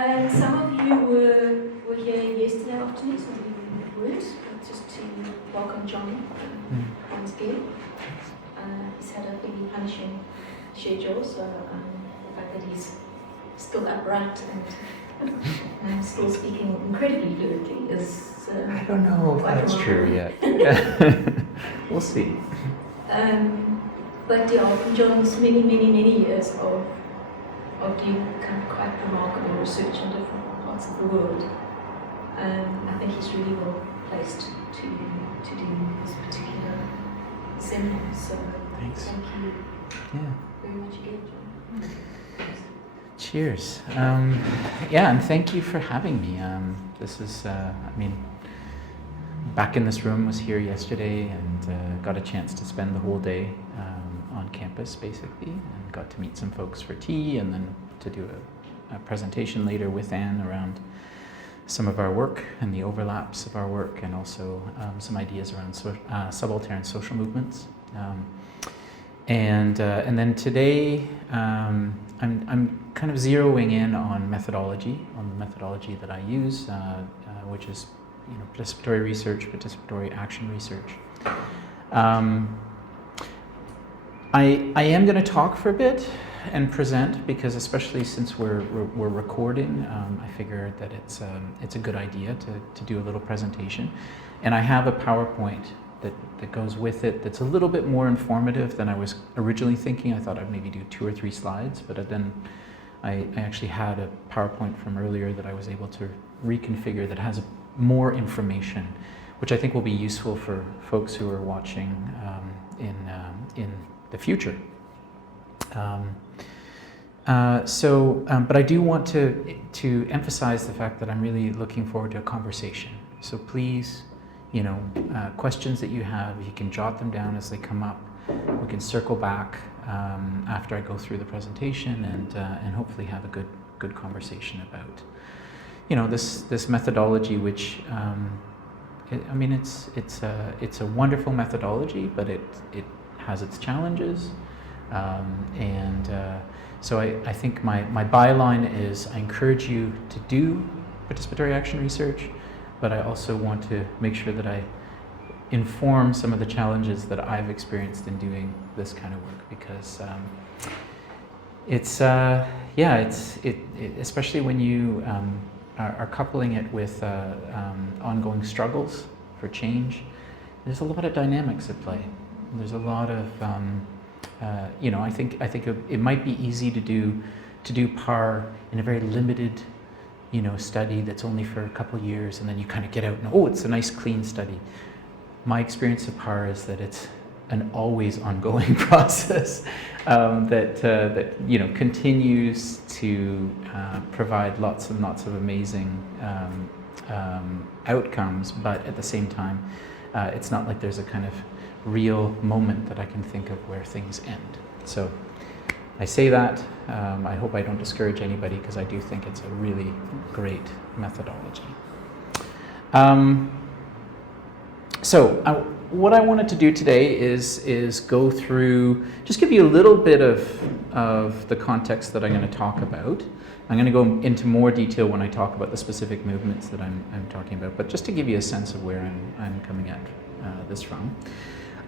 And some of you were here yesterday afternoon, some of you weren't, but just to welcome Jon once again. He's had a really punishing schedule, so the fact that he's still upright and still speaking incredibly fluently is I don't know if that's true yet. We'll see. But yeah, from Jon's many years of doing kind of quite remarkable research in different parts of the world, I think he's really well placed to do this particular seminar. So thanks. Thank you Yeah. very much again, Jon. Cheers. Yeah, and thank you for having me. This is, back in this room, was here yesterday and got a chance to spend the whole day on campus, basically, and got to meet some folks for tea and then to do a presentation later with Anne around some of our work and the overlaps of our work, and also some ideas around subaltern social movements. And then today, I'm kind of zeroing in on the methodology that I use, which is, participatory research, participatory action research. I am going to talk for a bit and present, because especially since we're recording, I figured that it's a good idea to do a little presentation, and I have a PowerPoint that goes with it that's a little bit more informative than I was originally thinking. I thought I'd maybe do 2 or 3 slides, but then I actually had a PowerPoint from earlier that I was able to reconfigure that has more information, which I think will be useful for folks who are watching in the future. But I do want to emphasize the fact that I'm really looking forward to a conversation. So please, questions that you have, you can jot them down as they come up. We can circle back after I go through the presentation and hopefully have a good conversation about, this methodology, which it's a wonderful methodology, but it has its challenges, so I think my byline is I encourage you to do participatory action research, but I also want to make sure that I inform some of the challenges that I've experienced in doing this kind of work, because it's especially when you are coupling it with ongoing struggles for change. There's a lot of dynamics at play. There's a lot of I think it might be easy to do PAR in a very limited study that's only for a couple of years, and then you kind of get out and it's a nice clean study. My experience of PAR is that it's an always ongoing process that continues to provide lots and lots of amazing outcomes, but at the same time, it's not like there's a kind of real moment that I can think of where things end. So I say that, I hope I don't discourage anybody, because I do think it's a really great methodology. What I wanted to do today is go through, just give you a little bit of the context that I'm going to talk about. I'm going to go into more detail when I talk about the specific movements that I'm talking about, but just to give you a sense of where I'm coming at this from.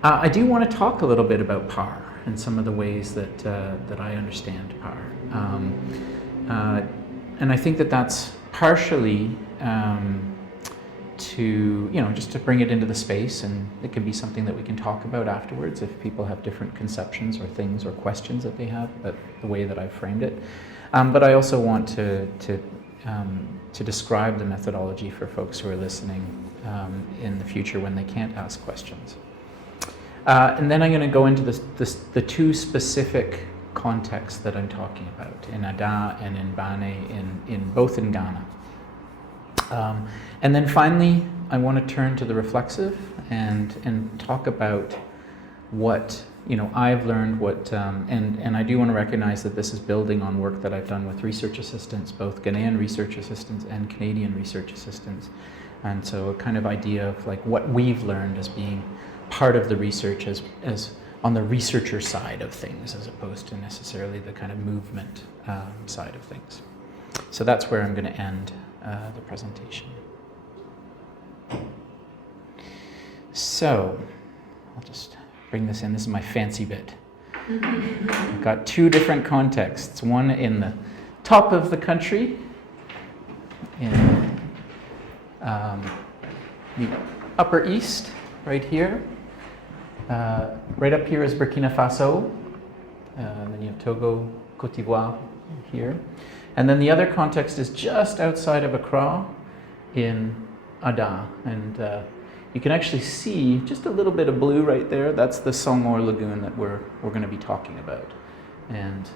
I do want to talk a little bit about PAR and some of the ways that I understand PAR. And I think that's partially just to bring it into the space, and it can be something that we can talk about afterwards if people have different conceptions or things or questions that they have about the way that I've framed it. But I also want to describe the methodology for folks who are listening in the future when they can't ask questions. And then I'm going to go into the 2 specific contexts that I'm talking about, in Ada and in Bane, both in Ghana. And then finally, I want to turn to the reflexive and talk about what I've learned, and I do want to recognize that this is building on work that I've done with research assistants, both Ghanaian research assistants and Canadian research assistants, and so a kind of idea of like what we've learned as being part of the research as on the researcher side of things, as opposed to necessarily the kind of movement side of things. So that's where I'm going to end the presentation. So I'll just bring this in. This is my fancy bit. I've got two different contexts. One in the top of the country, in the Upper East, right here. Right up here is Burkina Faso. Then you have Togo, Côte d'Ivoire here. And then the other context is just outside of Accra in Ada. And you can actually see just a little bit of blue right there. That's the Songor Lagoon that we're going to be talking about. And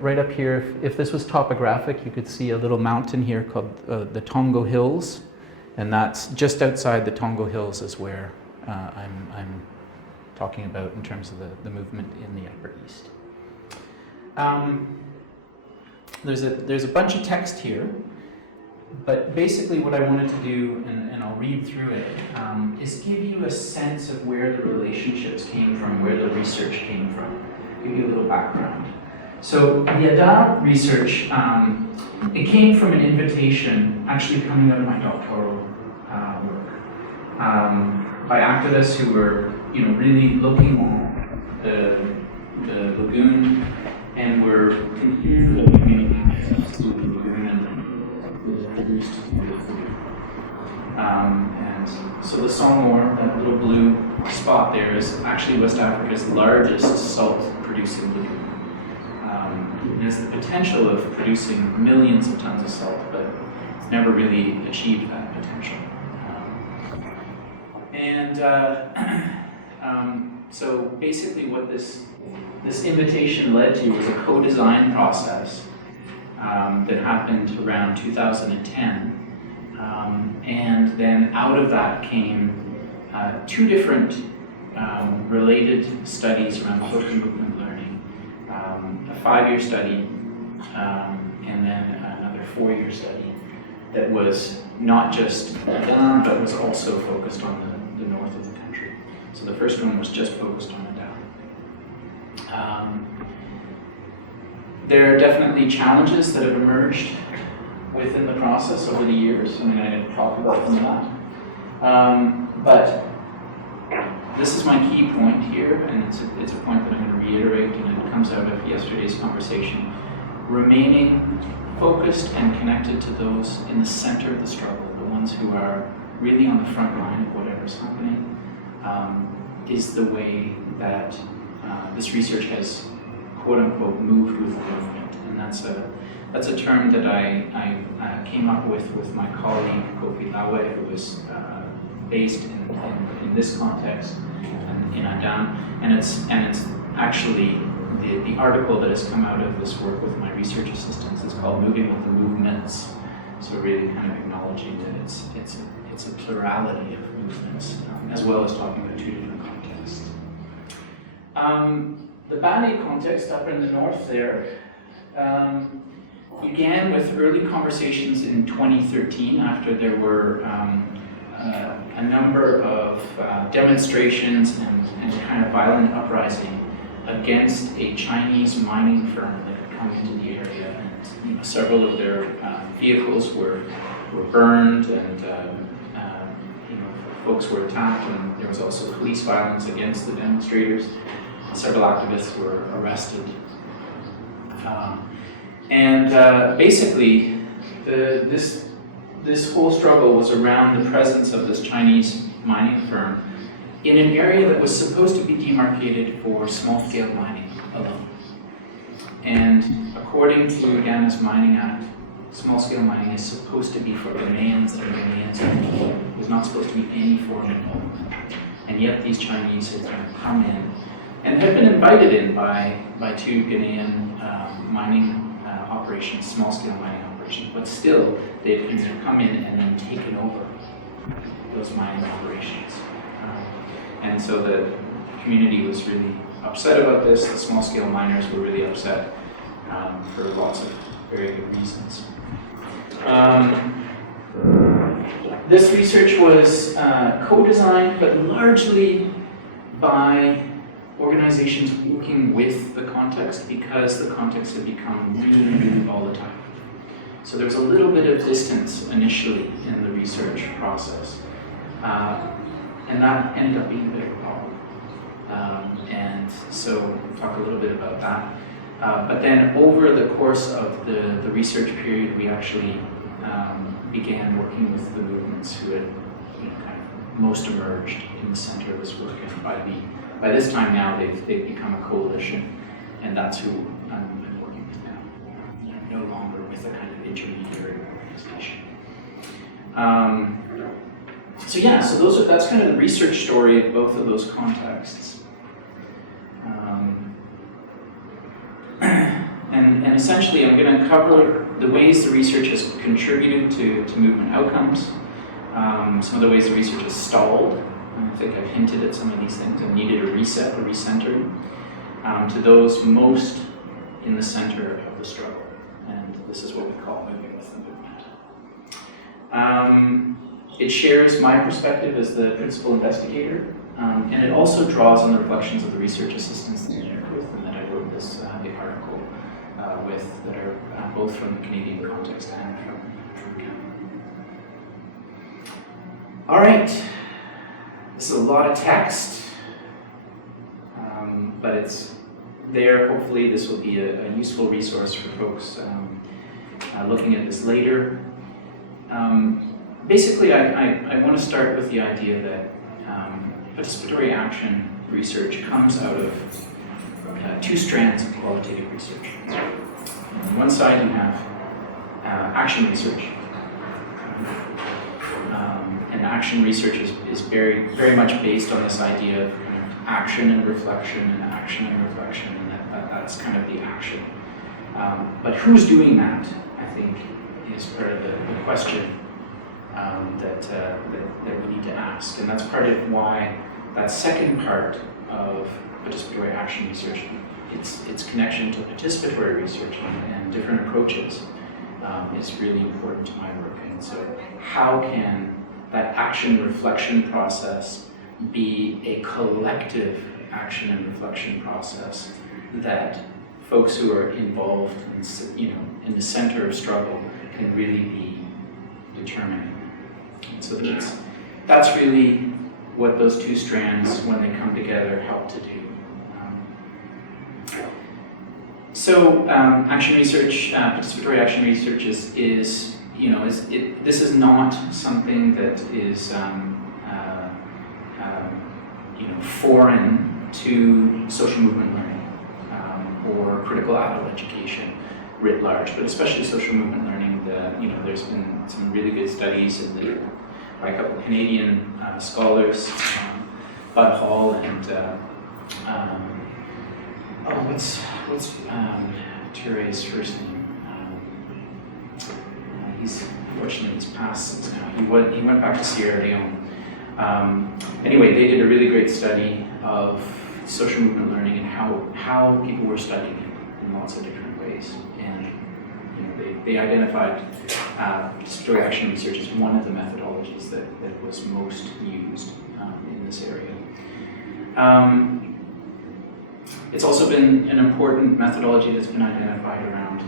right up here, if this was topographic, you could see a little mountain here called the Tongo Hills. And that's just outside the Tongo Hills is where I'm talking about in terms of the movement in the Upper East. There's a bunch of text here, but basically what I wanted to do, and I'll read through it, is give you a sense of where the relationships came from, where the research came from, give you a little background. So the Ada research, it came from an invitation actually coming out of my doctoral work by activists who were really looking at the lagoon and were concerned that communicating access to the lagoon and was produced food. And so the Songor, that little blue spot there, is actually West Africa's largest salt-producing lagoon. It has the potential of producing millions of tons of salt, but it's never really achieved that potential. So basically what this invitation led to was a co-design process that happened around 2010. And then out of that came two different related studies around social movement learning. A 5-year study and then another 4-year study that was not just Ada, but was also focused on the north of the country. So the first one was just focused on Ada. There are definitely challenges that have emerged within the process over the years. I'm going to talk about some of that. But this is my key point here, and it's a point that I'm going to reiterate, and it comes out of yesterday's conversation. Remaining focused and connected to those in the center of the struggle, the ones who are really on the front line of whatever's happening, is the way that this research has, quote unquote, moved with the movement. And that's a term that I came up with my colleague Kofi Lawe, who was based in this context in Adam, and it's actually the article that has come out of this work with my research assistants is called "Moving with the Movements." So really kind of acknowledging that it's a plurality of movements, as well as talking about two different contexts. The Bani context up in the north there began with early conversations in 2013 after there were a number of demonstrations and kind of violent uprising against a Chinese mining firm that had come into the area, and several of their vehicles were burned, and folks were attacked, and there was also police violence against the demonstrators. Several activists were arrested, basically this whole struggle was around the presence of this Chinese mining firm in an area that was supposed to be demarcated for small-scale mining alone. And according to Ghana's Mining Act, small-scale mining is supposed to be for Ghanaians and Ghanaians only. It was not supposed to be any foreign involvement. And yet these Chinese had kind of come in and had been invited in by two Ghanaian mining operations, small-scale mining operations, but still they had come in and then taken over those mining operations. And so the community was really upset about this. The small-scale miners were really upset for lots of very good reasons. This research was co-designed, but largely by organizations working with the context, because the context had become really, really volatile. So there was a little bit of distance initially in the research process. And that ended up being a bit of a problem. And so we'll talk a little bit about that. But then over the course of the research period, we actually began working with the movements who had kind of most emerged in the center of this work. And by this time now, they've become a coalition, and that's who I'm working with now. No longer with a kind of intermediary organization. So that's kind of the research story of both of those contexts. And essentially, I'm going to cover the ways the research has contributed to movement outcomes, some of the ways the research has stalled. I think I've hinted at some of these things and needed a reset, a recentering, to those most in the center of the struggle. And this is what we call moving with the movement. It shares my perspective as the principal investigator, and it also draws on the reflections of the research assistants that I work with and that I wrote this the article with, that are both from the Canadian context and from Canada. All right, this is a lot of text, but it's there. Hopefully this will be a useful resource for folks looking at this later. Basically, I want to start with the idea that participatory action research comes out of two strands of qualitative research. On one side, you have action research. And action research is very, very much based on this idea of kind of action and reflection, and that's kind of the action. But who's doing that, I think, is part of the question that we need to ask. And that's part of why that second part of participatory action research, its connection to participatory research and different approaches is really important to my work. And so how can that action reflection process be a collective action and reflection process that folks who are involved in the center of struggle can really be determining. And so that's really what those two strands, when they come together, help to do. Action research, participatory action research this is not something that is foreign to social movement learning or critical adult education writ large, but especially social movement learning. There's been some really good studies by a couple of Canadian scholars, Bud Hall and what's Touré's first name? He's passed since now. He went back to Sierra Leone. Anyway, they did a really great study of social movement learning and how people were studying it in lots of different ways. And they identified participatory action research as one of the methodologies that was most used in this area. It's also been an important methodology that's been identified around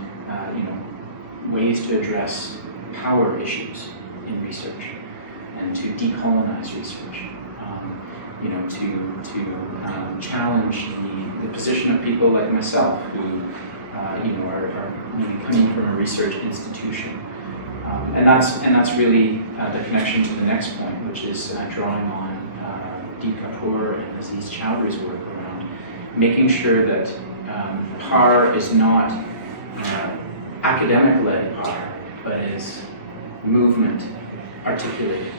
ways to address power issues in research and to decolonize research, to challenge the position of people like myself who are maybe coming from a research institution. And that's really the connection to the next point, which is drawing on Deep Kapoor and Aziz Chowdhury's work around making sure that PAR is not academic-led PAR, but is movement articulated.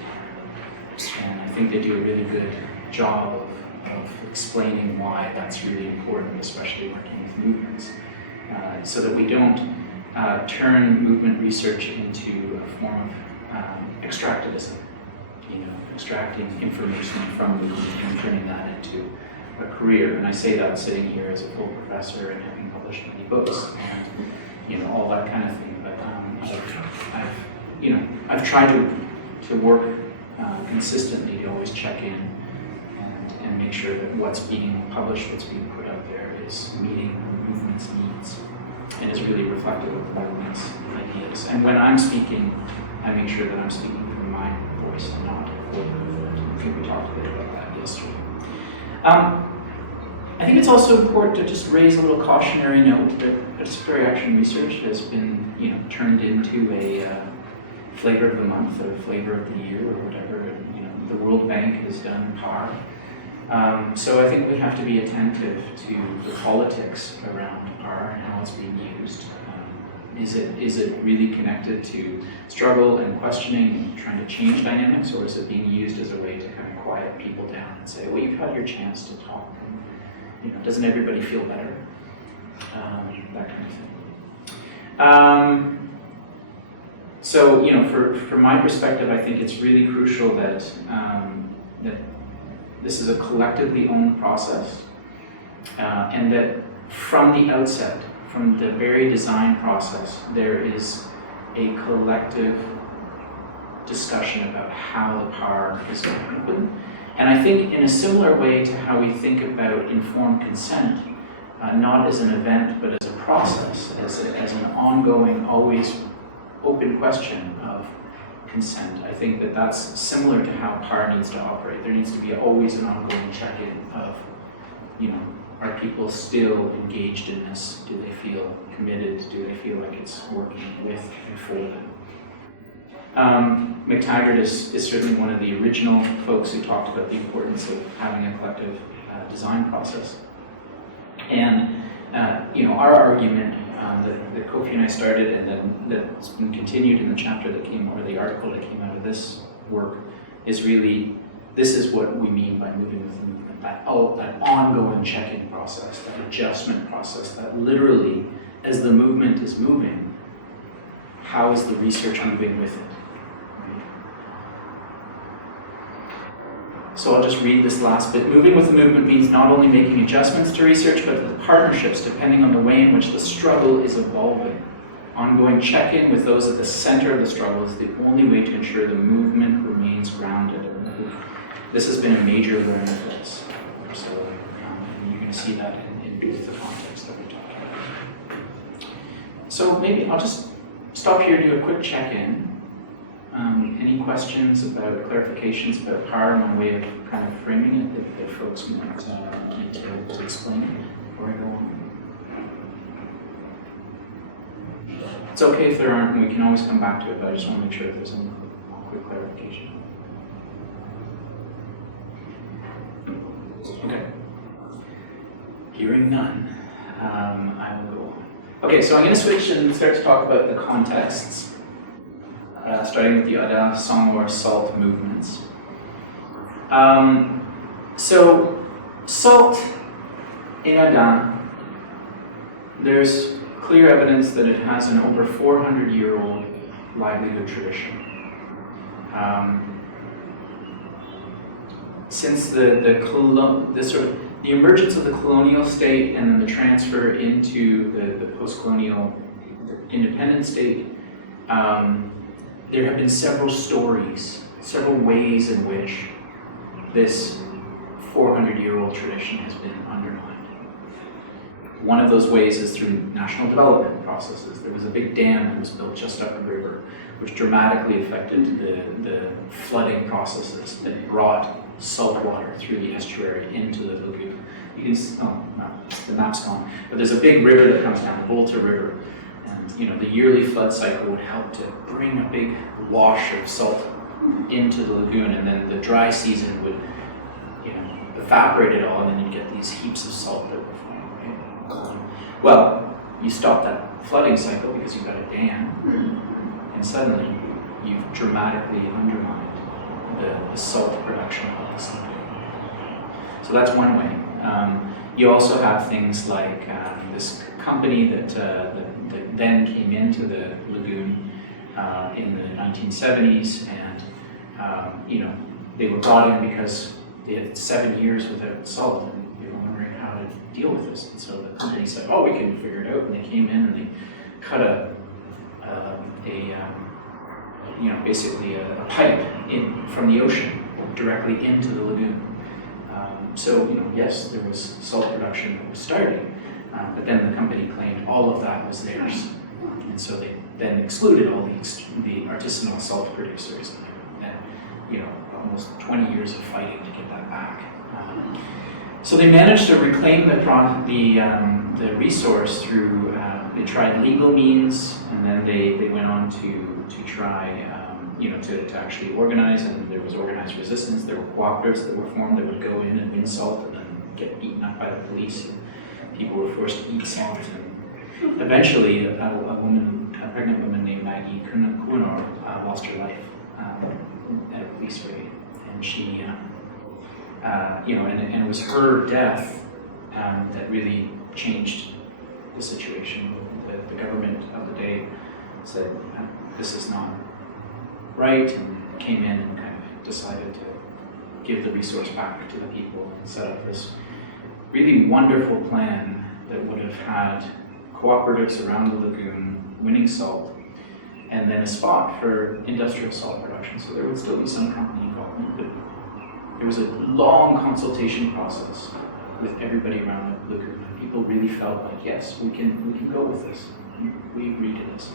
And I think they do a really good job of explaining why that's really important, especially working with movements, so that we don't turn movement research into a form of extractivism, extracting information from movement and turning that into a career. And I say that sitting here as a full professor and having published many books and all that kind of thing. But I've tried to work consistently to always check in and make sure that what's being published, what's being put out there is meeting the movement's needs. and is really reflective of the movement's ideas. And when I'm speaking, I make sure that I'm speaking from my voice and not for the movement. I think we talked a bit about that yesterday. I think it's also important to just raise a little cautionary note that participatory action research has been, turned into a flavor of the month or flavor of the year or whatever. The World Bank has done PAR. So I think we have to be attentive to the politics around PAR and how it's being used. Is it really connected to struggle and questioning and trying to change dynamics, or is it being used as a way to kind of quiet people down and say, well, you've had your chance to talk, and, doesn't everybody feel better? That kind of thing. So, from my perspective, I think it's really crucial that that this is a collectively owned process, and that from the outset, from the very design process, there is a collective discussion about how the PAR is going to happen. And I think in a similar way to how we think about informed consent, not as an event, but as a process, as an ongoing, always open question of consent. I think that that's similar to how PAR needs to operate. There needs to be always an ongoing check-in of, are people still engaged in this? Do they feel committed? Do they feel like it's working with and for them? McTaggart is certainly one of the original folks who talked about the importance of having a collective design process. And our argument that Kofi and I started, and then that's been continued in the chapter that came, or the article that came out of this work, is really, this is what we mean by moving with the movement. That ongoing check-in process, that adjustment process, that literally, as the movement is moving, how is the research moving with it? Right? So I'll just read this last bit. Moving with the movement means not only making adjustments to research, but the partnerships, depending on the way in which the struggle is evolving. Ongoing check-in with those at the center of the struggle is the only way to ensure the movement remains grounded. This has been a major learning for us. So and you're going to see that in with the context that we talked about. So maybe I'll just stop here and do a quick check-in. Any questions about clarifications about PAR, my way of kind of framing it that folks might need to explain before I go on? It's okay if there aren't, and we can always come back to it, but I just want to make sure if there's any quick clarification. Okay. Hearing none, I will go on. Okay, so I'm going to switch and start to talk about the contexts, starting with the Ada, Song or Salt movements. So, salt in Ada, there's clear evidence that it has an over 400-year-old livelihood tradition. Since the emergence of the colonial state and then the transfer into the post-colonial independent state, there have been several stories, several ways in which this 400-year-old tradition has been undermined. One of those ways is through national development processes. There was a big dam that was built just up the river, which dramatically affected the flooding processes that brought salt water through the estuary into the lagoon. You can see, the map's gone, but there's a big river that comes down, the Volta River, and the yearly flood cycle would help to bring a big wash of salt into the lagoon, and then the dry season would, evaporate it all, and then you'd get these heaps of salt that were forming, right? Well, you stop that flooding cycle because you've got a dam, and suddenly you've dramatically undermined the salt production of this lagoon. So that's one way. You also have things like this company that then came into the lagoon in the 1970s, and they were brought in because they had 7 years without salt, and they were wondering how to deal with this. And so the company said, "Oh, we can figure it out." And they came in and they cut basically a pipe in from the ocean directly into the lagoon. So yes, there was salt production that was starting, But then the company claimed all of that was theirs. And so they then excluded all the artisanal salt producers. And, you know, almost 20 years of fighting to get that back. So they managed to reclaim the resource through, they tried legal means, and then they went on to try, you know, to actually organize, and there was organized resistance. There were cooperatives that were formed that would go in and win salt and then get beaten up by the police. And people were forced to eat salt. And eventually, a pregnant woman named Maggie Kunor lost her life at a police raid. And she, you know, and it was her death that really changed the situation. The government of the day said, this is not right, and came in and kind of decided to give the resource back to the people and set up this really wonderful plan that would have had cooperatives around the lagoon winning salt, and then a spot for industrial salt production. So there would still be some company involvement, but there was a long consultation process with everybody around the lagoon. And people really felt like, yes, we can go with this. We agree to this.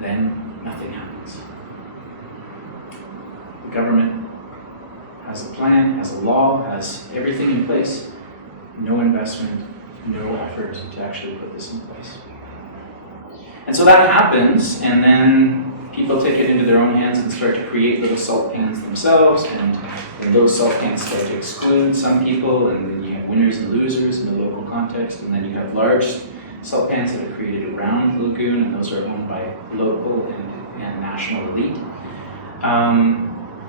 Then nothing happens. The government has a plan, has a law, has everything in place. No investment, no effort to actually put this in place. And so that happens, and then people take it into their own hands and start to create little salt pans themselves, and those salt pans start to exclude some people, and then you have winners and losers in the local context, and then you have large salt pans that are created around the lagoon, and those are owned by local and national elite.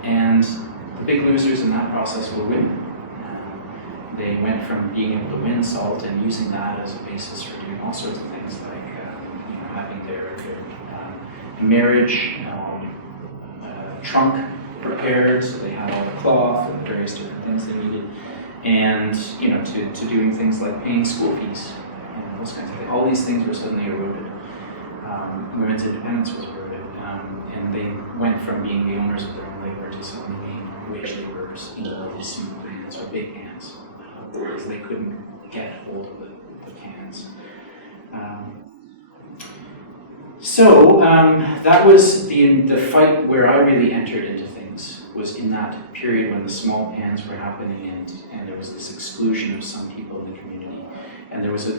And the big losers in that process will win. They went from being able to win salt and using that as a basis for doing all sorts of things, like you know, having their marriage trunk prepared, so they had all the cloth and various different things they needed, and you know, to doing things like paying school fees, and those kinds of things. All these things were suddenly eroded. Women's independence was eroded, and they went from being the owners of their own labor to suddenly being wage laborers in all these small pans or big pans, because they couldn't get hold of the cans. So that was the fight where I really entered into things, was in that period when the small pans were happening, and there was this exclusion of some people in the community, and there was a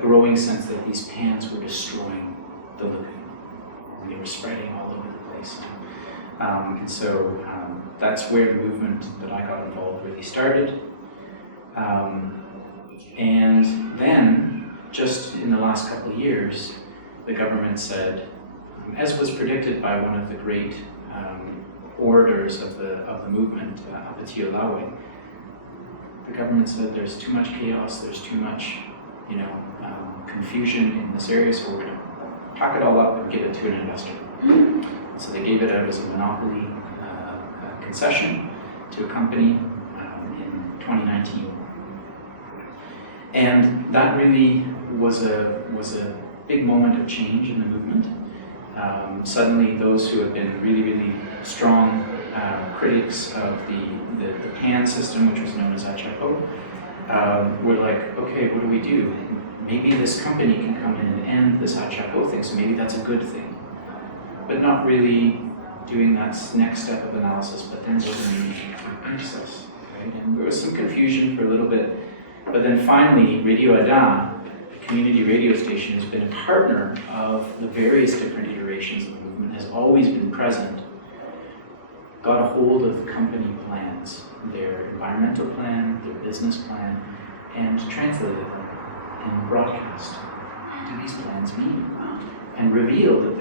growing sense that these pans were destroying the lagoon, and they were spreading all over the place. And so that's where the movement that I got involved really started. And then, just in the last couple of years, the government said, as was predicted by one of the great orators of the movement, Pietermaritzburg, the government said there's too much chaos, there's too much, confusion in this area, so we're going to pack it all up and give it to an investor. So they gave it out as a monopoly concession to a company in 2019. And that really was a big moment of change in the movement. Suddenly those who had been really, really strong critics of the PAN system, which was known as HFO, were like, okay, what do we do? Maybe this company can come in and end this HFO thing, so maybe that's a good thing. But not really doing that next step of analysis, but then we're going to reduce this, right? And there was some confusion for a little bit, but then finally, Radio Ada, a community radio station, has been a partner of the various different iterations of the movement, has always been present, got a hold of the company plans, their environmental plan, their business plan, and translated them in broadcast. What do these plans mean? And revealed that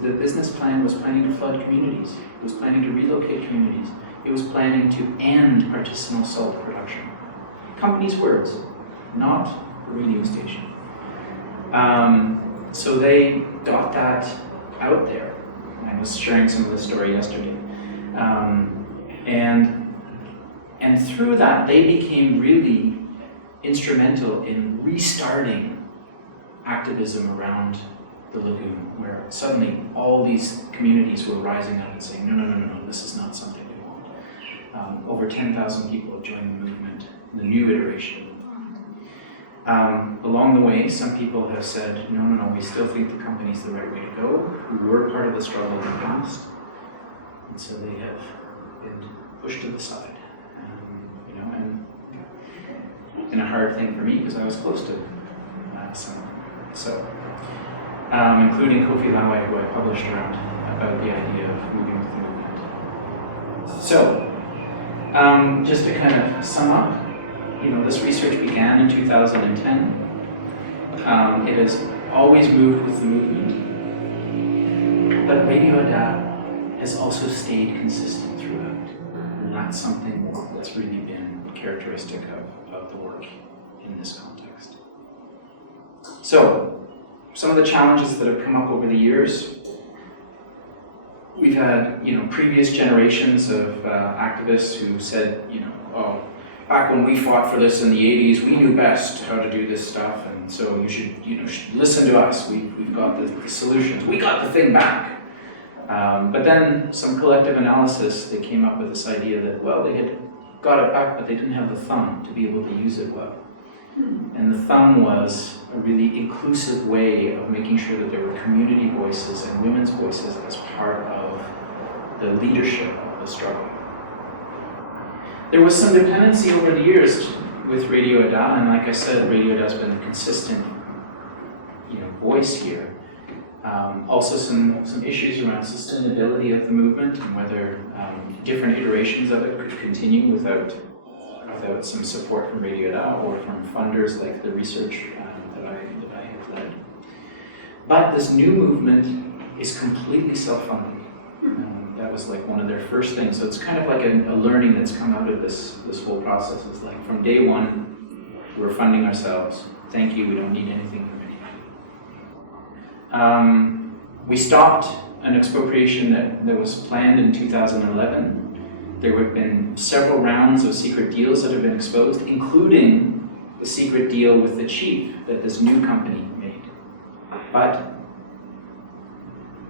the business plan was planning to flood communities, it was planning to relocate communities, it was planning to end artisanal salt production. Company's words, not the radio station. So they got that out there. I was sharing some of the story yesterday. And through that, they became really instrumental in restarting activism around the lagoon, where suddenly all these communities were rising up and saying, no, this is not something we want. Over 10,000 people have joined the movement, the new iteration. Along the way, some people have said, no, we still think the company's the right way to go, who were part of the struggle in the past, and so they have been pushed to the side. And it's been a hard thing for me because I was close to some. So, including Kofi Lawe, who I published around about the idea of moving with the movement. So, just to kind of sum up, this research began in 2010. It has always moved with the movement, but Radio Ada has also stayed consistent throughout. And that's something that's really been characteristic of the work in this context. So, some of the challenges that have come up over the years, we've had, previous generations of activists who said, oh, back when we fought for this in the 80s, we knew best how to do this stuff, and so you should, listen to us. We've got the solutions. We got the thing back. But then some collective analysis, they came up with this idea that, well, they had got it back, but they didn't have the thumb to be able to use it well. And the thumb was a really inclusive way of making sure that there were community voices and women's voices as part of the leadership of the struggle. There was some dependency over the years with Radio Ada, and like I said, Radio Ada has been a consistent, voice here. Also some issues around sustainability of the movement and whether different iterations of it could continue without some support from Radio Ada or from funders like the research that I have led. But this new movement is completely self-funded. That was like one of their first things. So it's kind of like a learning that's come out of this whole process. It's like from day one, we're funding ourselves. Thank you, we don't need anything from anybody. We stopped an expropriation that was planned in 2011. There have been several rounds of secret deals that have been exposed, including the secret deal with the chief that this new company made. But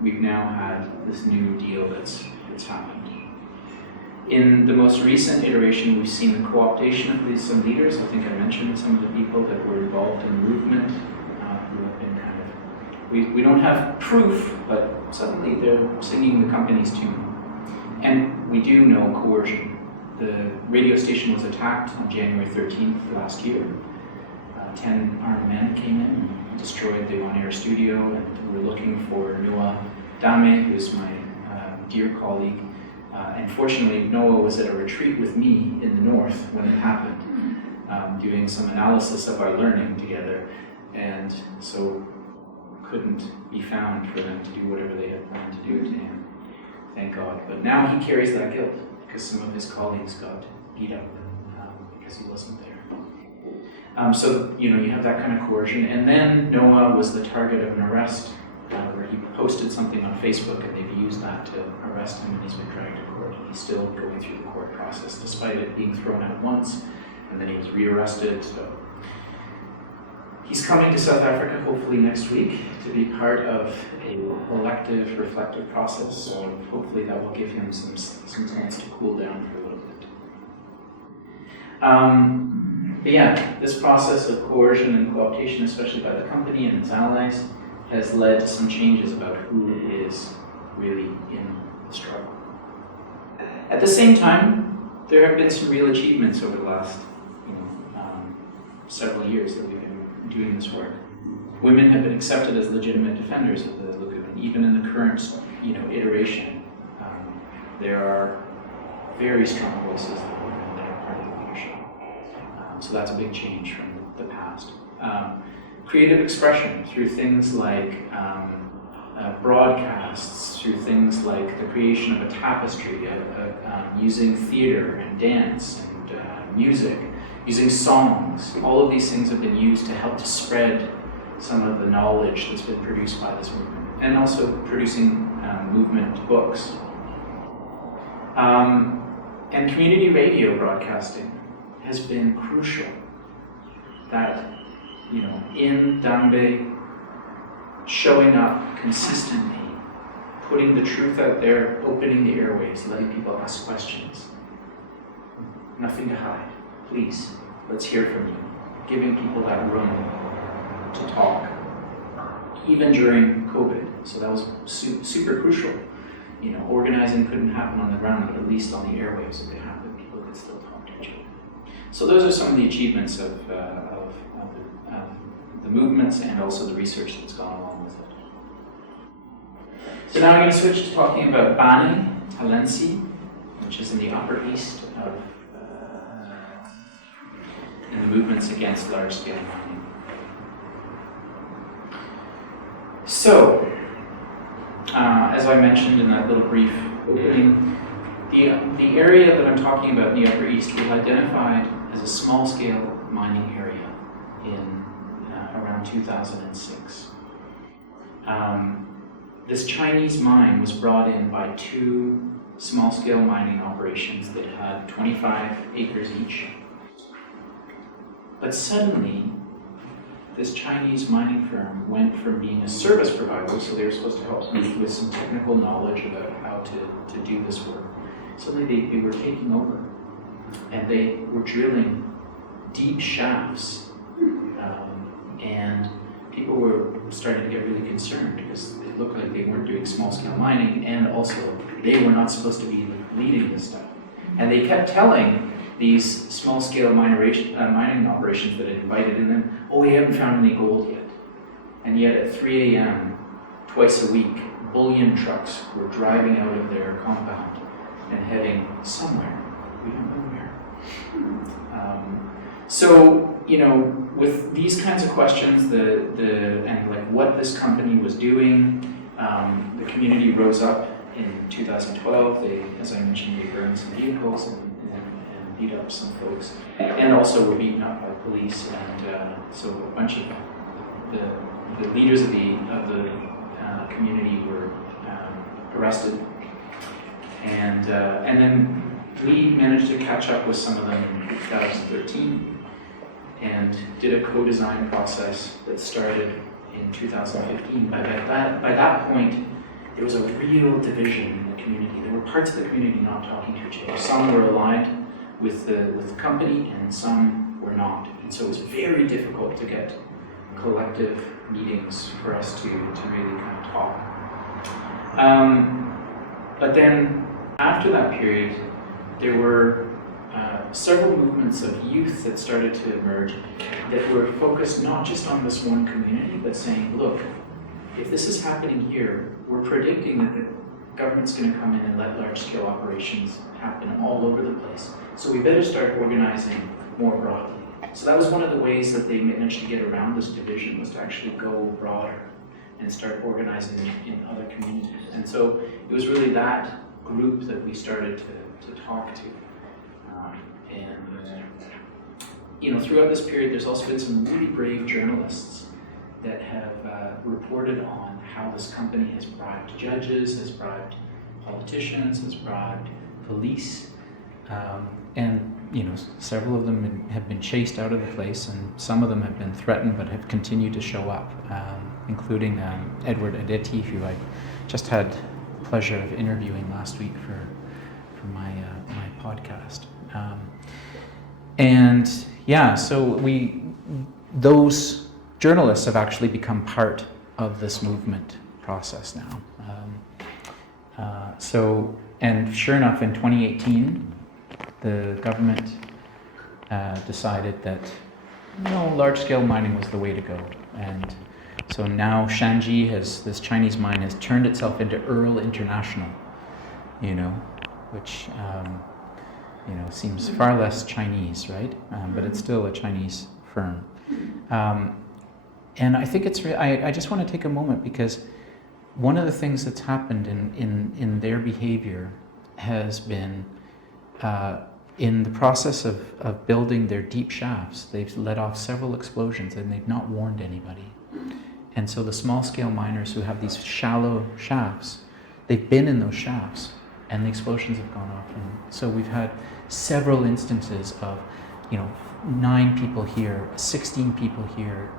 we've now had this new deal that's happened. In the most recent iteration, we've seen the co-optation of some leaders. I think I mentioned some of the people that were involved in the movement who have been kind of, we don't have proof, but suddenly they're singing the company's tune. And we do know coercion. The radio station was attacked on January 13th last year. 10 armed men came in and destroyed the on-air studio, and we're looking for Noah Dame, who's my dear colleague. And fortunately, Noah was at a retreat with me in the north when it happened, doing some analysis of our learning together, and so couldn't be found for them to do whatever they had planned to do to him. Thank God. But now he carries that guilt because some of his colleagues got beat up because he wasn't there. So, you have that kind of coercion. And then Noah was the target of an arrest where he posted something on Facebook and they've used that to arrest him, and he's been dragged to court. And he's still going through the court process despite it being thrown out once, and then he was rearrested. So he's coming to South Africa hopefully next week to be part of a collective, reflective process, so hopefully that will give him some chance to cool down for a little bit. But yeah, this process of coercion and co-optation, especially by the company and its allies, has led to some changes about who is really in the struggle. At the same time, there have been some real achievements over the last several years that we've been doing this work. Women have been accepted as legitimate defenders of the movement, even in the current, iteration. There are very strong voices that are part of the leadership. So that's a big change from the past. Creative expression through things like broadcasts, through things like the creation of a tapestry, using theater and dance and music, using songs. All of these things have been used to help to spread some of the knowledge that's been produced by this movement, and also producing movement books. And community radio broadcasting has been crucial. That, in Dambe, showing up consistently, putting the truth out there, opening the airways, letting people ask questions. Nothing to hide. Please, let's hear from you. giving people that room to talk, even during COVID. So that was super crucial. You know, organizing couldn't happen on the ground, but at least on the airwaves it could happen. People could still talk to each other. So those are some of the achievements of the movements and also the research that's gone along with it. So now I'm going to switch to talking about Bani, Halensi, which is in the Upper East of in the movements against large-scale mining. So, as I mentioned in that little brief opening, the area that I'm talking about in the Upper East was identified as a small-scale mining area in around 2006. This Chinese mine was brought in by two small-scale mining operations that had 25 acres each. But suddenly, this Chinese mining firm went from being a service provider, so they were supposed to help me with some technical knowledge about how to do this work. Suddenly they were taking over, and they were drilling deep shafts, and people were starting to get really concerned because it looked like they weren't doing small-scale mining, and also they were not supposed to be leading this stuff. And they kept telling these small-scale mining operations that had invited in them, oh, we haven't found any gold yet. And yet at 3 a.m., twice a week, bullion trucks were driving out of their compound and heading somewhere. We don't know where. So, you know, with these kinds of questions, and like what this company was doing, the community rose up in 2012. They, as I mentioned, they burned some vehicles and beat up some folks, and also were beaten up by police. And so a bunch of the leaders of the community were arrested, and then we managed to catch up with some of them in 2013 and did a co-design process that started in 2015. By that point, there was a real division in the community. There were parts of the community not talking to each other. Some were aligned with the company, and some were not. And so it was very difficult to get collective meetings for us to really kind of talk. But then after that period, there were several movements of youth that started to emerge that were focused not just on this one community, but saying, look, if this is happening here, we're predicting that the government's going to come in and let large-scale operations happen all over the place. So we better start organizing more broadly. So that was one of the ways that they managed to get around this division, was to actually go broader and start organizing in other communities. And so it was really that group that we started to talk to. You know, throughout this period, there's also been some really brave journalists that have reported on how this company has bribed judges, has bribed politicians, has bribed police, and you know, several of them have been chased out of the place, and some of them have been threatened but have continued to show up, including Edward Adeti, who I just had the pleasure of interviewing last week for my podcast. And yeah, so those journalists have actually become part of this movement process now. And sure enough, in 2018, the government decided that large-scale mining was the way to go. And so now Shanji this Chinese mine has turned itself into Earl International, which seems far less Chinese, right? But it's still a Chinese firm. And I think I just want to take a moment, because one of the things that's happened in their behavior has been in the process of building their deep shafts, they've let off several explosions and they've not warned anybody. And so the small-scale miners who have these shallow shafts, they've been in those shafts and the explosions have gone off. And so we've had several instances of, 9 people here, 16 people here,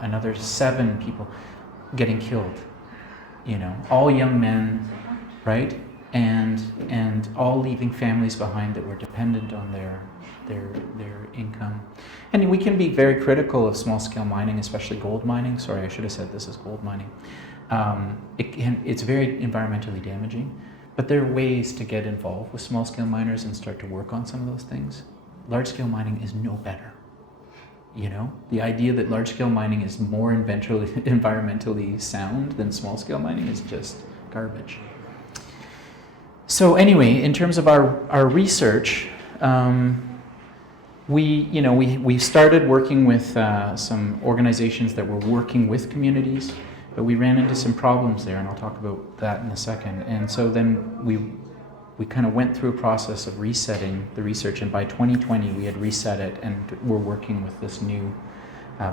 another 7 people getting killed. All young men, right? And and all leaving families behind that were dependent on their income. And we can be very critical of small-scale mining, especially gold mining. Sorry, I should have said this is gold mining. It's very environmentally damaging, but there are ways to get involved with small-scale miners and start to work on some of those things. Large-scale mining is no better. You know, the idea that large-scale mining is more environmentally sound than small-scale mining is just garbage. So anyway, in terms of our research, we started working with some organizations that were working with communities, but we ran into some problems there, and I'll talk about that in a second. And so then we kind of went through a process of resetting the research, and by 2020 we had reset it, and we're working with this new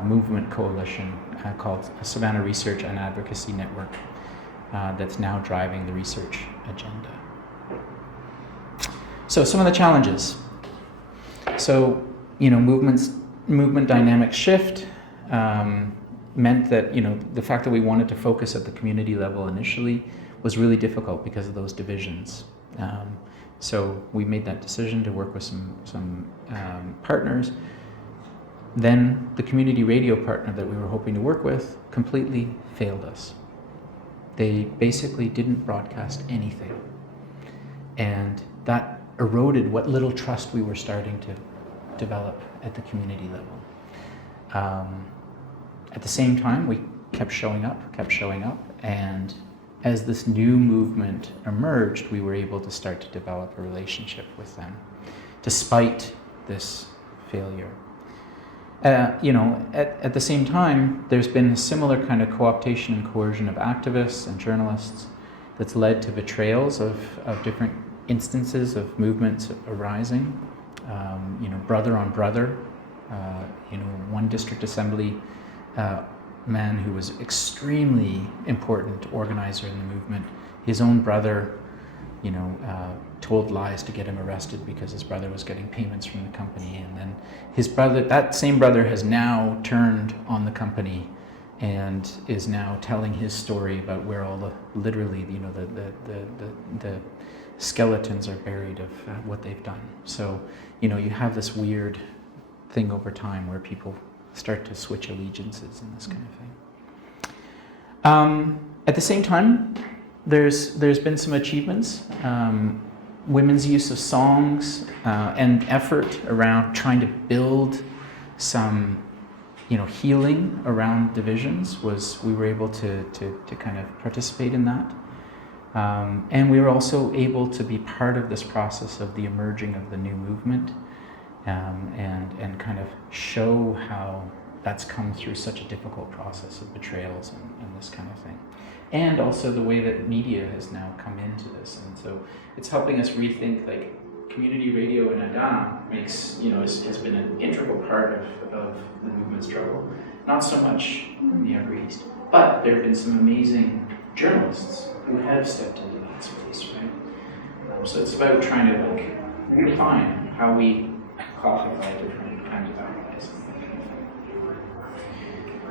movement coalition called Savannah Research and Advocacy Network that's now driving the research agenda. So some of the challenges. So, movement dynamic shift meant that, the fact that we wanted to focus at the community level initially was really difficult because of those divisions. So we made that decision to work with some partners. Then the community radio partner that we were hoping to work with completely failed us. They basically didn't broadcast anything. And that eroded what little trust we were starting to develop at the community level. At the same time, we kept showing up, and as this new movement emerged, we were able to start to develop a relationship with them, despite this failure. At the same time, there's been a similar kind of co-optation and coercion of activists and journalists that's led to betrayals of different instances of movements arising. Brother on brother. One district assembly man who was extremely important organizer in the movement, his own brother, told lies to get him arrested because his brother was getting payments from the company, and then his brother, that same brother, has now turned on the company and is now telling his story about where all the skeletons are buried of what they've done. So, you have this weird thing over time where people start to switch allegiances and this kind of thing. At the same time, there's been some achievements. Women's use of songs and effort around trying to build some, healing around divisions we were able to kind of participate in that. And we were also able to be part of this process of the emerging of the new movement, and kind of show how that's come through such a difficult process of betrayals and this kind of thing. And also the way that media has now come into this. And so it's helping us rethink, like, community radio in Ghana has been an integral part of the movement struggle. Not so much in the Upper East, but there have been some amazing journalists who have stepped into that space, right? So it's about trying to refine how we classify different kinds of allies.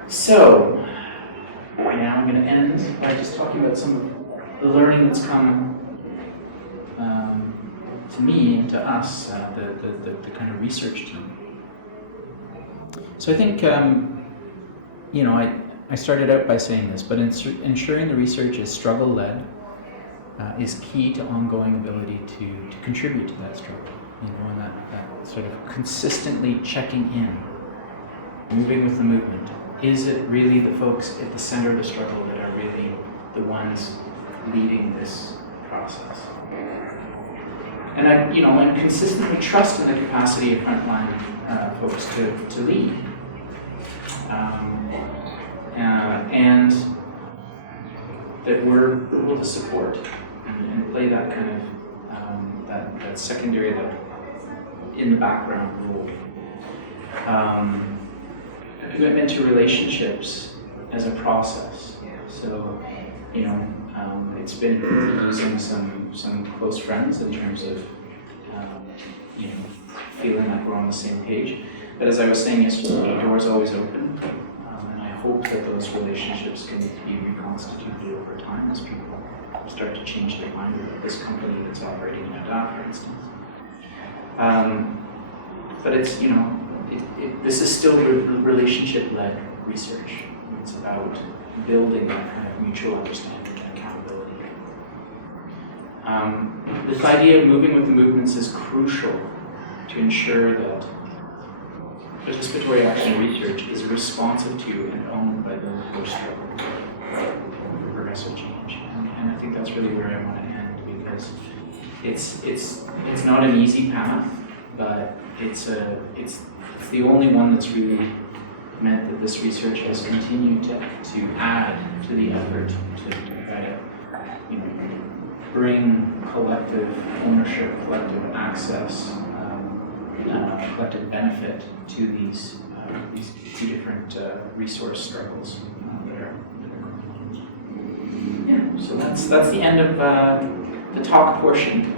So now I'm going to end by just talking about some of the learning that's come to me and to us, the kind of research team. So I think, I started out by saying this, but ensuring the research is struggle-led is key to ongoing ability to contribute to that struggle, and that sort of consistently checking in, moving with the movement. Is it really the folks at the center of the struggle that are really the ones leading this process? And I consistently trust in the capacity of frontline folks to lead. And that we're able to support and play that kind of that secondary, in the background role. Commitment to relationships as a process. So, it's been using some close friends in terms of feeling like we're on the same page. But as I was saying yesterday, the door's always open. I hope that those relationships can be reconstituted over time as people start to change their mind about this company that's operating in a that, for instance. But it's, this is still relationship-led research. It's about building that kind of mutual understanding and accountability. This idea of moving with the movements is crucial to ensure that participatory action research is responsive to and owned by those who are struggling with progressive change. And I think that's really where I want to end, because it's not an easy path, but it's the only one that's really meant that this research has continued to add to the effort to try to bring collective ownership, collective access, collective benefit to these two different resource struggles that are going on. Yeah, so that's the end of the talk portion.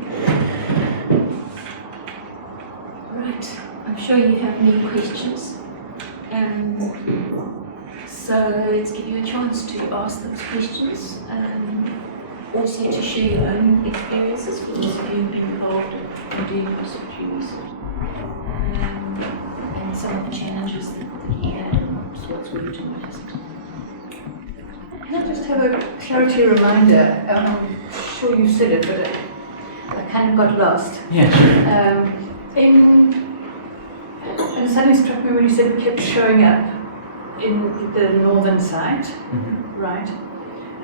Right, I'm sure you have many questions. So let's give you a chance to ask those questions. Also to share your own experiences for those of you who've been involved in doing participatory research. And some of the challenges that you had and what's worked and what hasn't. Can I just have a clarity reminder? I'm sure you said it, but I kind of got lost. Yeah, sure. And something struck me when you said it kept showing up in the northern side, right?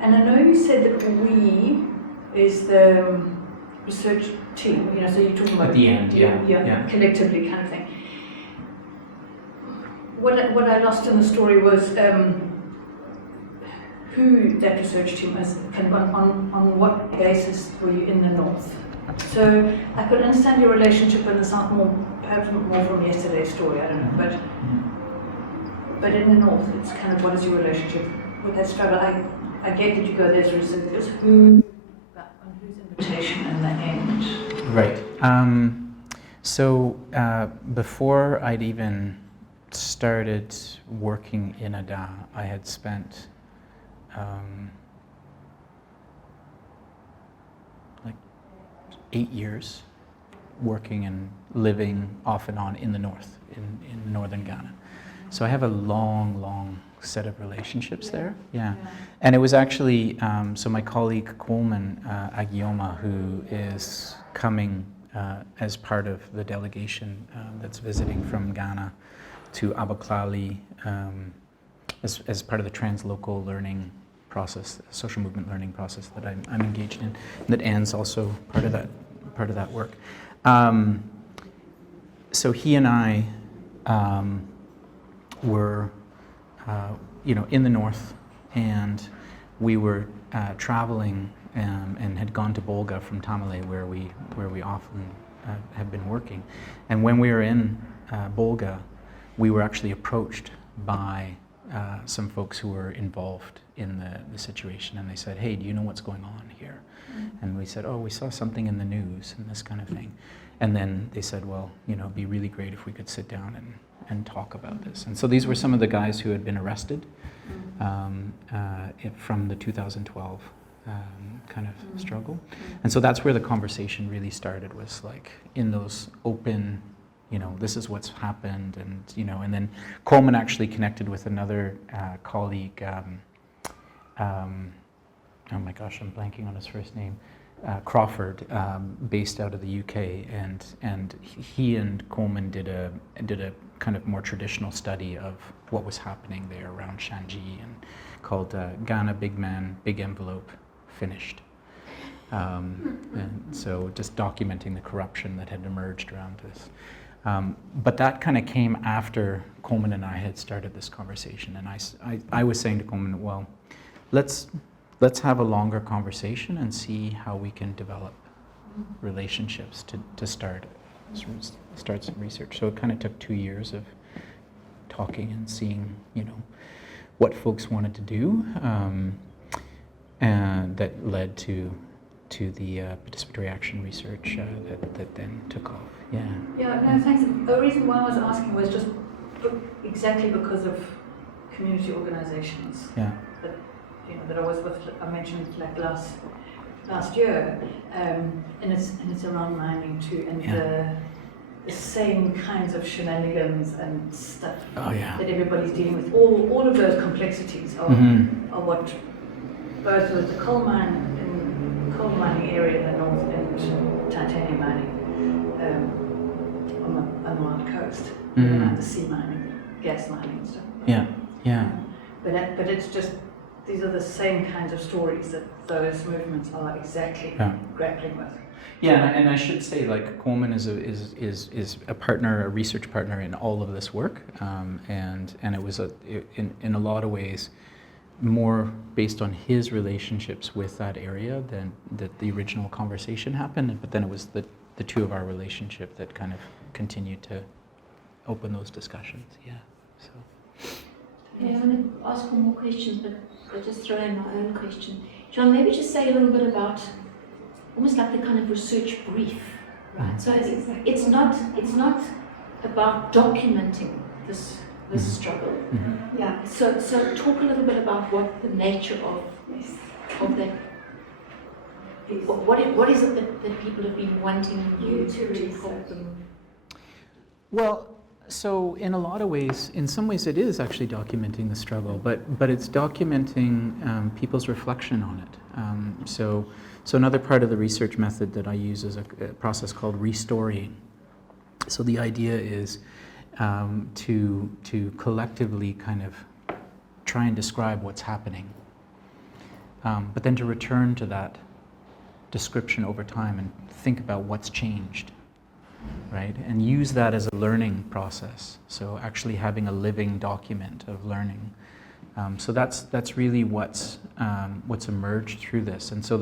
And I know you said that we is the research team, so you're talking about at the end, yeah. collectively kind of thing. What I lost in the story was who that research team was, kind of on what basis were you in the north? So I could understand your relationship in the south perhaps more from yesterday's story, I don't know, but in the north, it's kind of what is your relationship with that struggle? I get that you go there as researchers, on whose invitation in the end? Right. So before I'd even started working in Ada, I had spent like 8 years working and living off and on in the north, in northern Ghana. So I have a long set of relationships there. Yeah. And it was actually, so my colleague Coleman Agioma, who is coming as part of the delegation that's visiting from Ghana to Abaklali as part of the Translocal Learning process, social movement learning process that I'm engaged in, and that Anne's also part of that work. So he and I were in the north, and we were traveling and had gone to Bolga from Tamale, where we often have been working. And when we were in Bolga, we were actually approached by some folks who were involved in the situation, and they said, "Hey, do you know what's going on here?" And we said, "Oh, we saw something in the news and this kind of thing." And then they said, "Well, it'd be really great if we could sit down and talk about this." And so these were some of the guys who had been arrested from the 2012 kind of struggle. And so that's where the conversation really started, was like in those open, this is what's happened. And then Coleman actually connected with another colleague, oh my gosh, I'm blanking on his first name, Crawford, based out of the UK, and he and Coleman did a kind of more traditional study of what was happening there around Shanji, and called Ghana Big Man, Big Envelope, Finished. And so just documenting the corruption that had emerged around this. But that kind of came after Coleman and I had started this conversation, and I was saying to Coleman, well, let's have a longer conversation and see how we can develop relationships to start some research. So it kind of took 2 years of talking and seeing, what folks wanted to do, and that led to the participatory action research that then took off. Yeah. Yeah, no, thanks. The reason why I was asking was just exactly because of community organizations. Yeah. That I was with. I mentioned like last last year, and it's around mining too, and the same kinds of shenanigans and stuff that everybody's dealing with. All of those complexities are what both with the coal mining area in the north and titanium mining on the Wild Coast, and the sea mining, gas mining and stuff. But it's just, these are the same kinds of stories that those movements are exactly grappling with. Yeah, and I should say, like, Coleman is a partner, a research partner in all of this work, and it was in a lot of ways more based on his relationships with that area than that the original conversation happened. But then it was the two of our relationship that kind of continued to open those discussions. Yeah. So. Yeah, I'm going to ask for more questions, but I'll just throw in my own question. Jon, maybe just say a little bit about almost like the kind of research brief, right? So it's not about documenting this struggle. Yeah. So talk a little bit about what the nature of that. What is it that people have been wanting you to help them? Well, so in a lot of ways, in some ways it is actually documenting the struggle, but it's documenting people's reflection on it. So another part of the research method that I use is a process called restorying. So the idea is to collectively kind of try and describe what's happening, but then to return to that description over time and think about what's changed, right? And use that as a learning process. So actually having a living document of learning. So that's really what's emerged through this. And so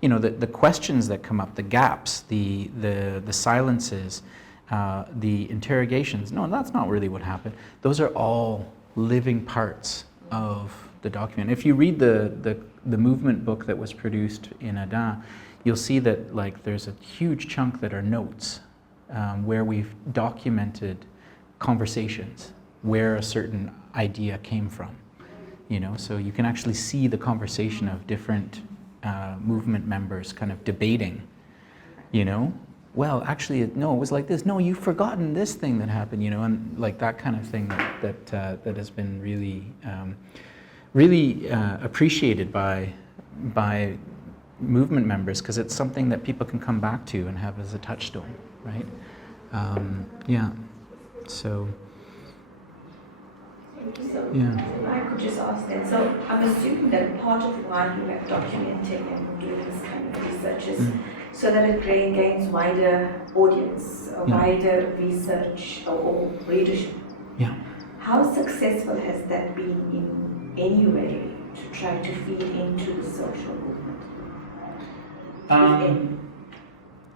the questions that come up, the gaps, the silences, the interrogations. No, that's not really what happened. Those are all living parts of the document. If you read the movement book that was produced in Ada, you'll see that like there's a huge chunk that are notes where we've documented conversations, where a certain idea came from. So you can actually see the conversation of different movement members kind of debating, well, actually, no, it was like this. No, you've forgotten this thing that happened, and like that kind of thing that has been really appreciated by movement members, because it's something that people can come back to and have as a touchstone, right? So. I could just ask then. So I'm assuming that part of why you are documenting and doing this kind of research is so that it gains wider audience, wider research or readership. Yeah. How successful has that been in any way to try to feed into the social movement?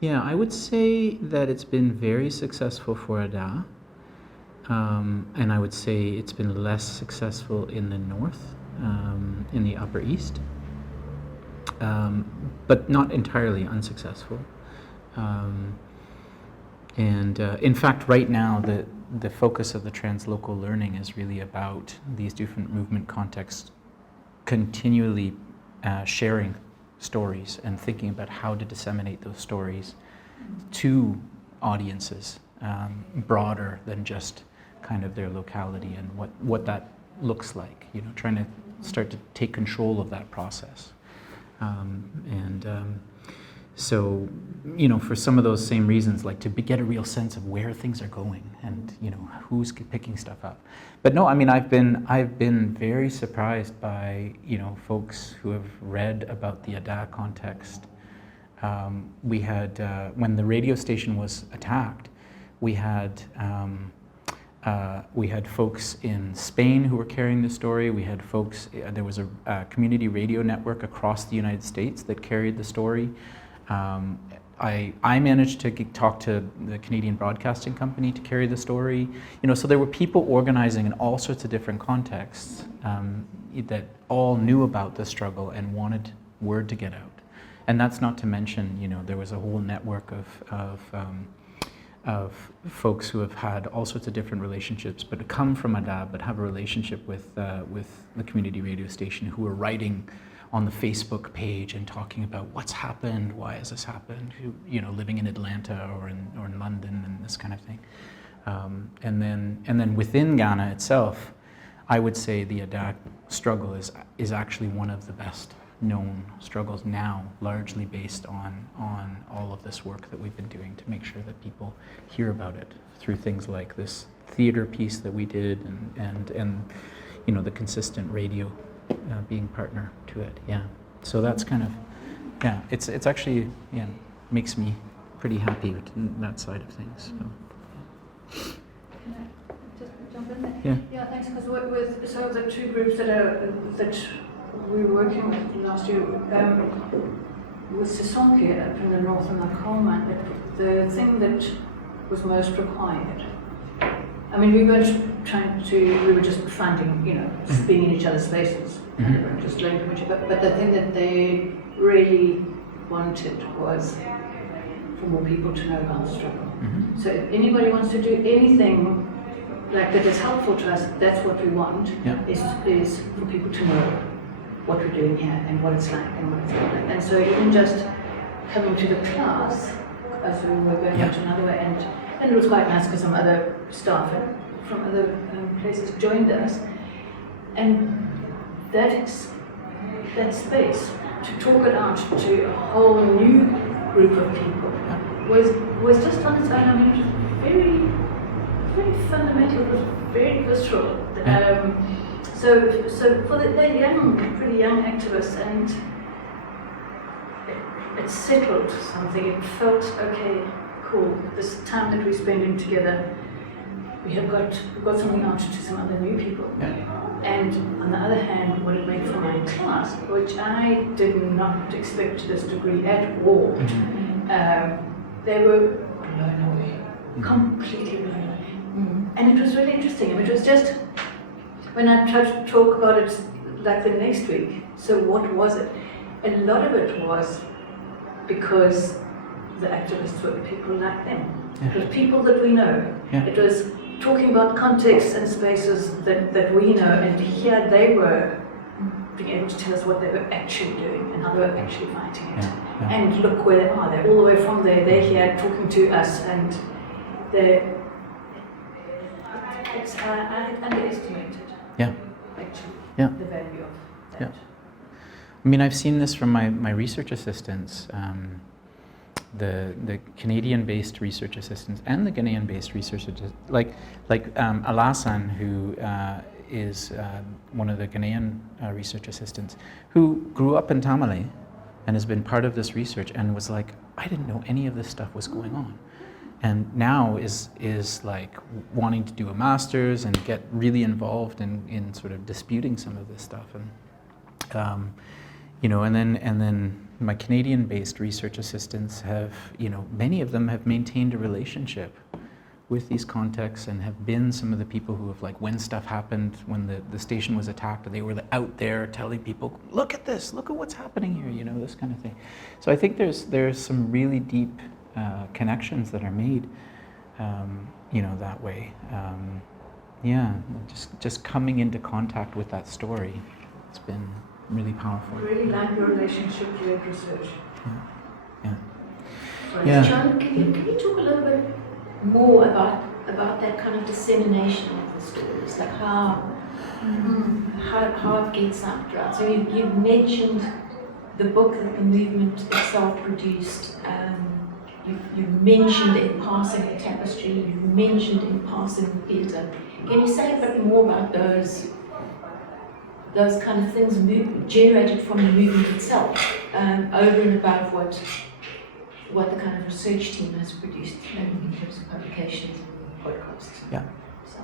Yeah, I would say that it's been very successful for Ada. And I would say it's been less successful in the north, in the Upper East, but not entirely unsuccessful. And in fact, right now, the focus of the translocal learning is really about these different movement contexts continually sharing stories and thinking about how to disseminate those stories to audiences broader than just kind of their locality and what that looks like, trying to start to take control of that process. So, for some of those same reasons, like to get a real sense of where things are going and, who's picking stuff up. But no, I mean, I've been very surprised by, folks who have read about the Ada context. We had, when the radio station was attacked, we had folks in Spain who were carrying the story. We had folks, there was a community radio network across the United States that carried the story. I managed to talk to the Canadian Broadcasting Company to carry the story. So there were people organizing in all sorts of different contexts that all knew about the struggle and wanted word to get out. And that's not to mention, there was a whole network of folks who have had all sorts of different relationships, but come from Ada, but have a relationship with the community radio station, who are writing on the Facebook page and talking about what's happened, why has this happened, living in Atlanta or in London and this kind of thing. And then within Ghana itself, I would say the Ada struggle is actually one of the best known struggles now, largely based on all of this work that we've been doing to make sure that people hear about it through things like this theater piece that we did and the consistent radio being partner to it. Yeah. So that's kind of, yeah, it's actually, yeah, makes me pretty happy with that side of things. So. Can I just jump in there? Yeah. Yeah, thanks. Because with some of the two groups that we were working with last year, with Sisonke up in the north and the coal mine, the thing that was most required. I mean, we were just finding, being in each other's spaces, and just learning from each other. But the thing that they really wanted was for more people to know about the struggle. Mm-hmm. So if anybody wants to do anything like that is helpful to us, that's what we want, Yeah. is for people to know what we're doing here and what it's like and what it's not like. And so even just coming to the class, as we were going Yeah. to another way, and it was quite nice because some other staff from other places joined us, and that space to talk it out to a whole new group of people was just on its own. I mean, it was very, very fundamental. It was very visceral. So they're young, pretty young activists, and it settled something. It felt okay, cool. This time that we're spending together, we've got something out to some other new people. Yeah. And on the other hand, what it made for my class, which I did not expect to this degree at all, they were blown away, completely blown away. And it was really interesting. I mean, it was just, when I tried to talk about it like the next week, so what was it? A lot of it was because the activists were people like them. Yeah. It was people that we know. Yeah. It was talking about contexts and spaces that we know, and here they were being able to tell us what they were actually doing and how they were actually fighting it. Yeah. And look where they are. They're all the way from there. They're here talking to us, and I underestimated. Yeah. Actually. Yeah. The value of that. Yeah. I mean, I've seen this from my research assistants, the Canadian-based research assistants and the Ghanaian-based research assistants, like Alassane, who is one of the Ghanaian research assistants, who grew up in Tamale and has been part of this research and was like, I didn't know any of this stuff was going on. And now is like wanting to do a master's and get really involved in sort of disputing some of this stuff. And and then my Canadian-based research assistants have, many of them have maintained a relationship with these contexts and have been some of the people who have, like, when stuff happened, when the station was attacked, they were out there telling people, look at this, look at what's happening here, this kind of thing. So I think there's some really deep connections that are made, that way. Just coming into contact with that story, it's been really powerful. I really like your relationship-led research. Yeah. Yeah. Jon, can you talk a little bit more about that kind of dissemination of the stories, like how it gets out, right? So you mentioned the book that the movement itself produced. You mentioned in passing the tapestry. You mentioned in passing the theatre. Can you say a bit more about those kind of things generated from the movement itself, over and above what the kind of research team has produced in terms of publications and podcasts? Yeah. So.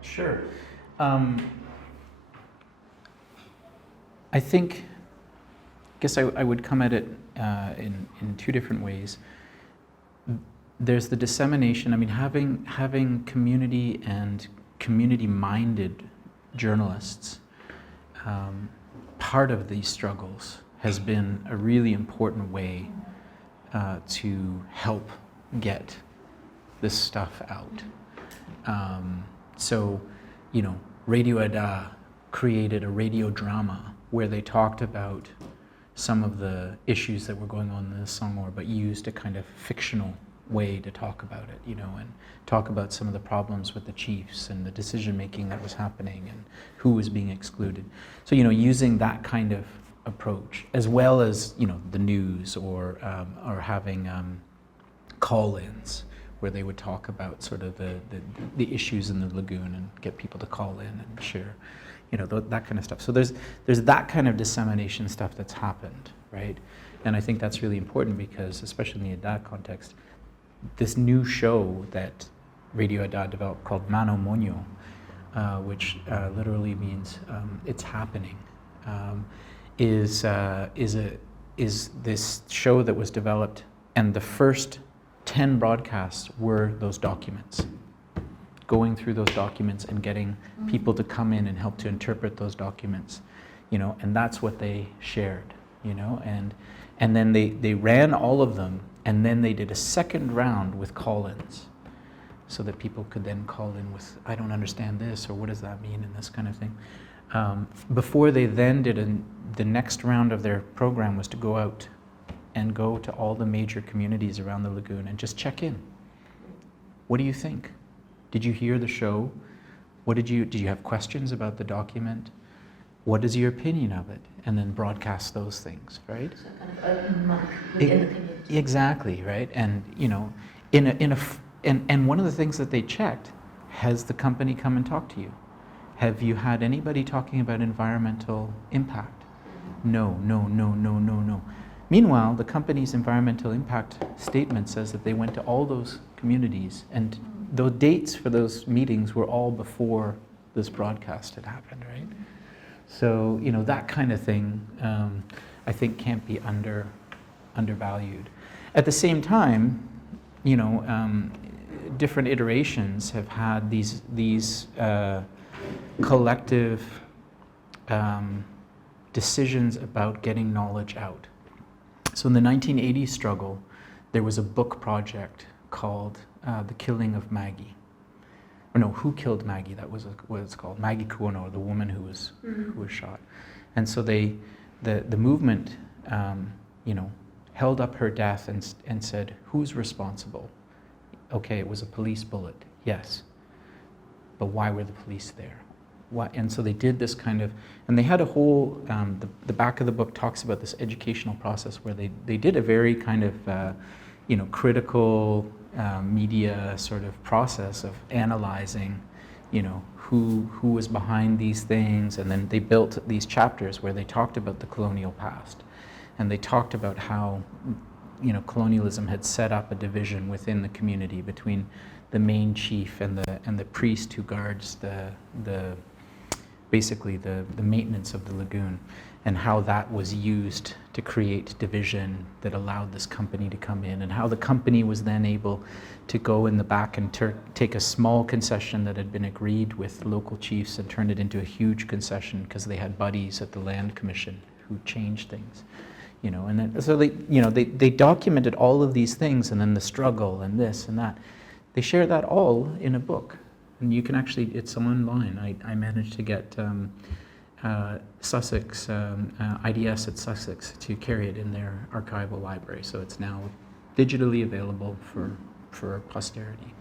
Sure. I guess I would come at it in two different ways. There's the dissemination. I mean, having community and community-minded journalists part of these struggles has been a really important way to help get this stuff out. So, Radio Ada created a radio drama where they talked about some of the issues that were going on in the Sangor, but used a kind of fictional way to talk about it, you know, and talk about some of the problems with the chiefs and the decision making that was happening and who was being excluded. So, you know, using that kind of approach, as well as, you know, the news or having call-ins where they would talk about sort of the issues in the lagoon and get people to call in and share, you know, that kind of stuff. So there's that kind of dissemination stuff that's happened, right? And I think that's really important because, especially in the Ada context, this new show that Radio Ada developed called Mano Mono, which literally means it's happening, is this show that was developed, and the first 10 broadcasts were those documents, going through those documents and getting people to come in and help to interpret those documents, you know, and that's what they shared, you know, and then they ran all of them, and then they did a second round with call-ins so that people could then call in with, I don't understand this, or what does that mean, and this kind of thing. Before they then did the next round of their program was to go out and go to all the major communities around the lagoon and just check in. What do you think? Did you hear the show? Did you have questions about the document? What is your opinion of it? And then broadcast those things, right? So kind of open mic within the community. Exactly, right? And, you know, and one of the things that they checked, has the company come and talk to you? Have you had anybody talking about environmental impact? No. Meanwhile, the company's environmental impact statement says that they went to all those communities, and the dates for those meetings were all before this broadcast had happened, right? So, you know, that kind of thing, I think can't be undervalued. At the same time, you know, different iterations have had these collective decisions about getting knowledge out. So in the 1980s struggle, there was a book project called The Killing of Maggie. Or no, Who Killed Maggie? That was what it's called. Maggie Kuono, the woman who was shot. And so the movement, you know, held up her death and said, who's responsible? Okay, it was a police bullet, yes. But why were the police there? Why? And so they did this kind of, and they had a whole, the back of the book talks about this educational process where they did a very kind of, you know, critical media sort of process of analyzing, you know, who was behind these things, and then they built these chapters where they talked about the colonial past, and they talked about how, you know, colonialism had set up a division within the community between the main chief and the priest who guards basically the maintenance of the lagoon, and how that was used to create division that allowed this company to come in, and how the company was then able to go in the back and take a small concession that had been agreed with local chiefs and turn it into a huge concession because they had buddies at the land commission who changed things, you know. And then, so they documented all of these things, and then the struggle and this and that. They share that all in a book, and you can actually, it's online. I managed to get Sussex, IDS at Sussex to carry it in their archival library, so it's now digitally available for posterity.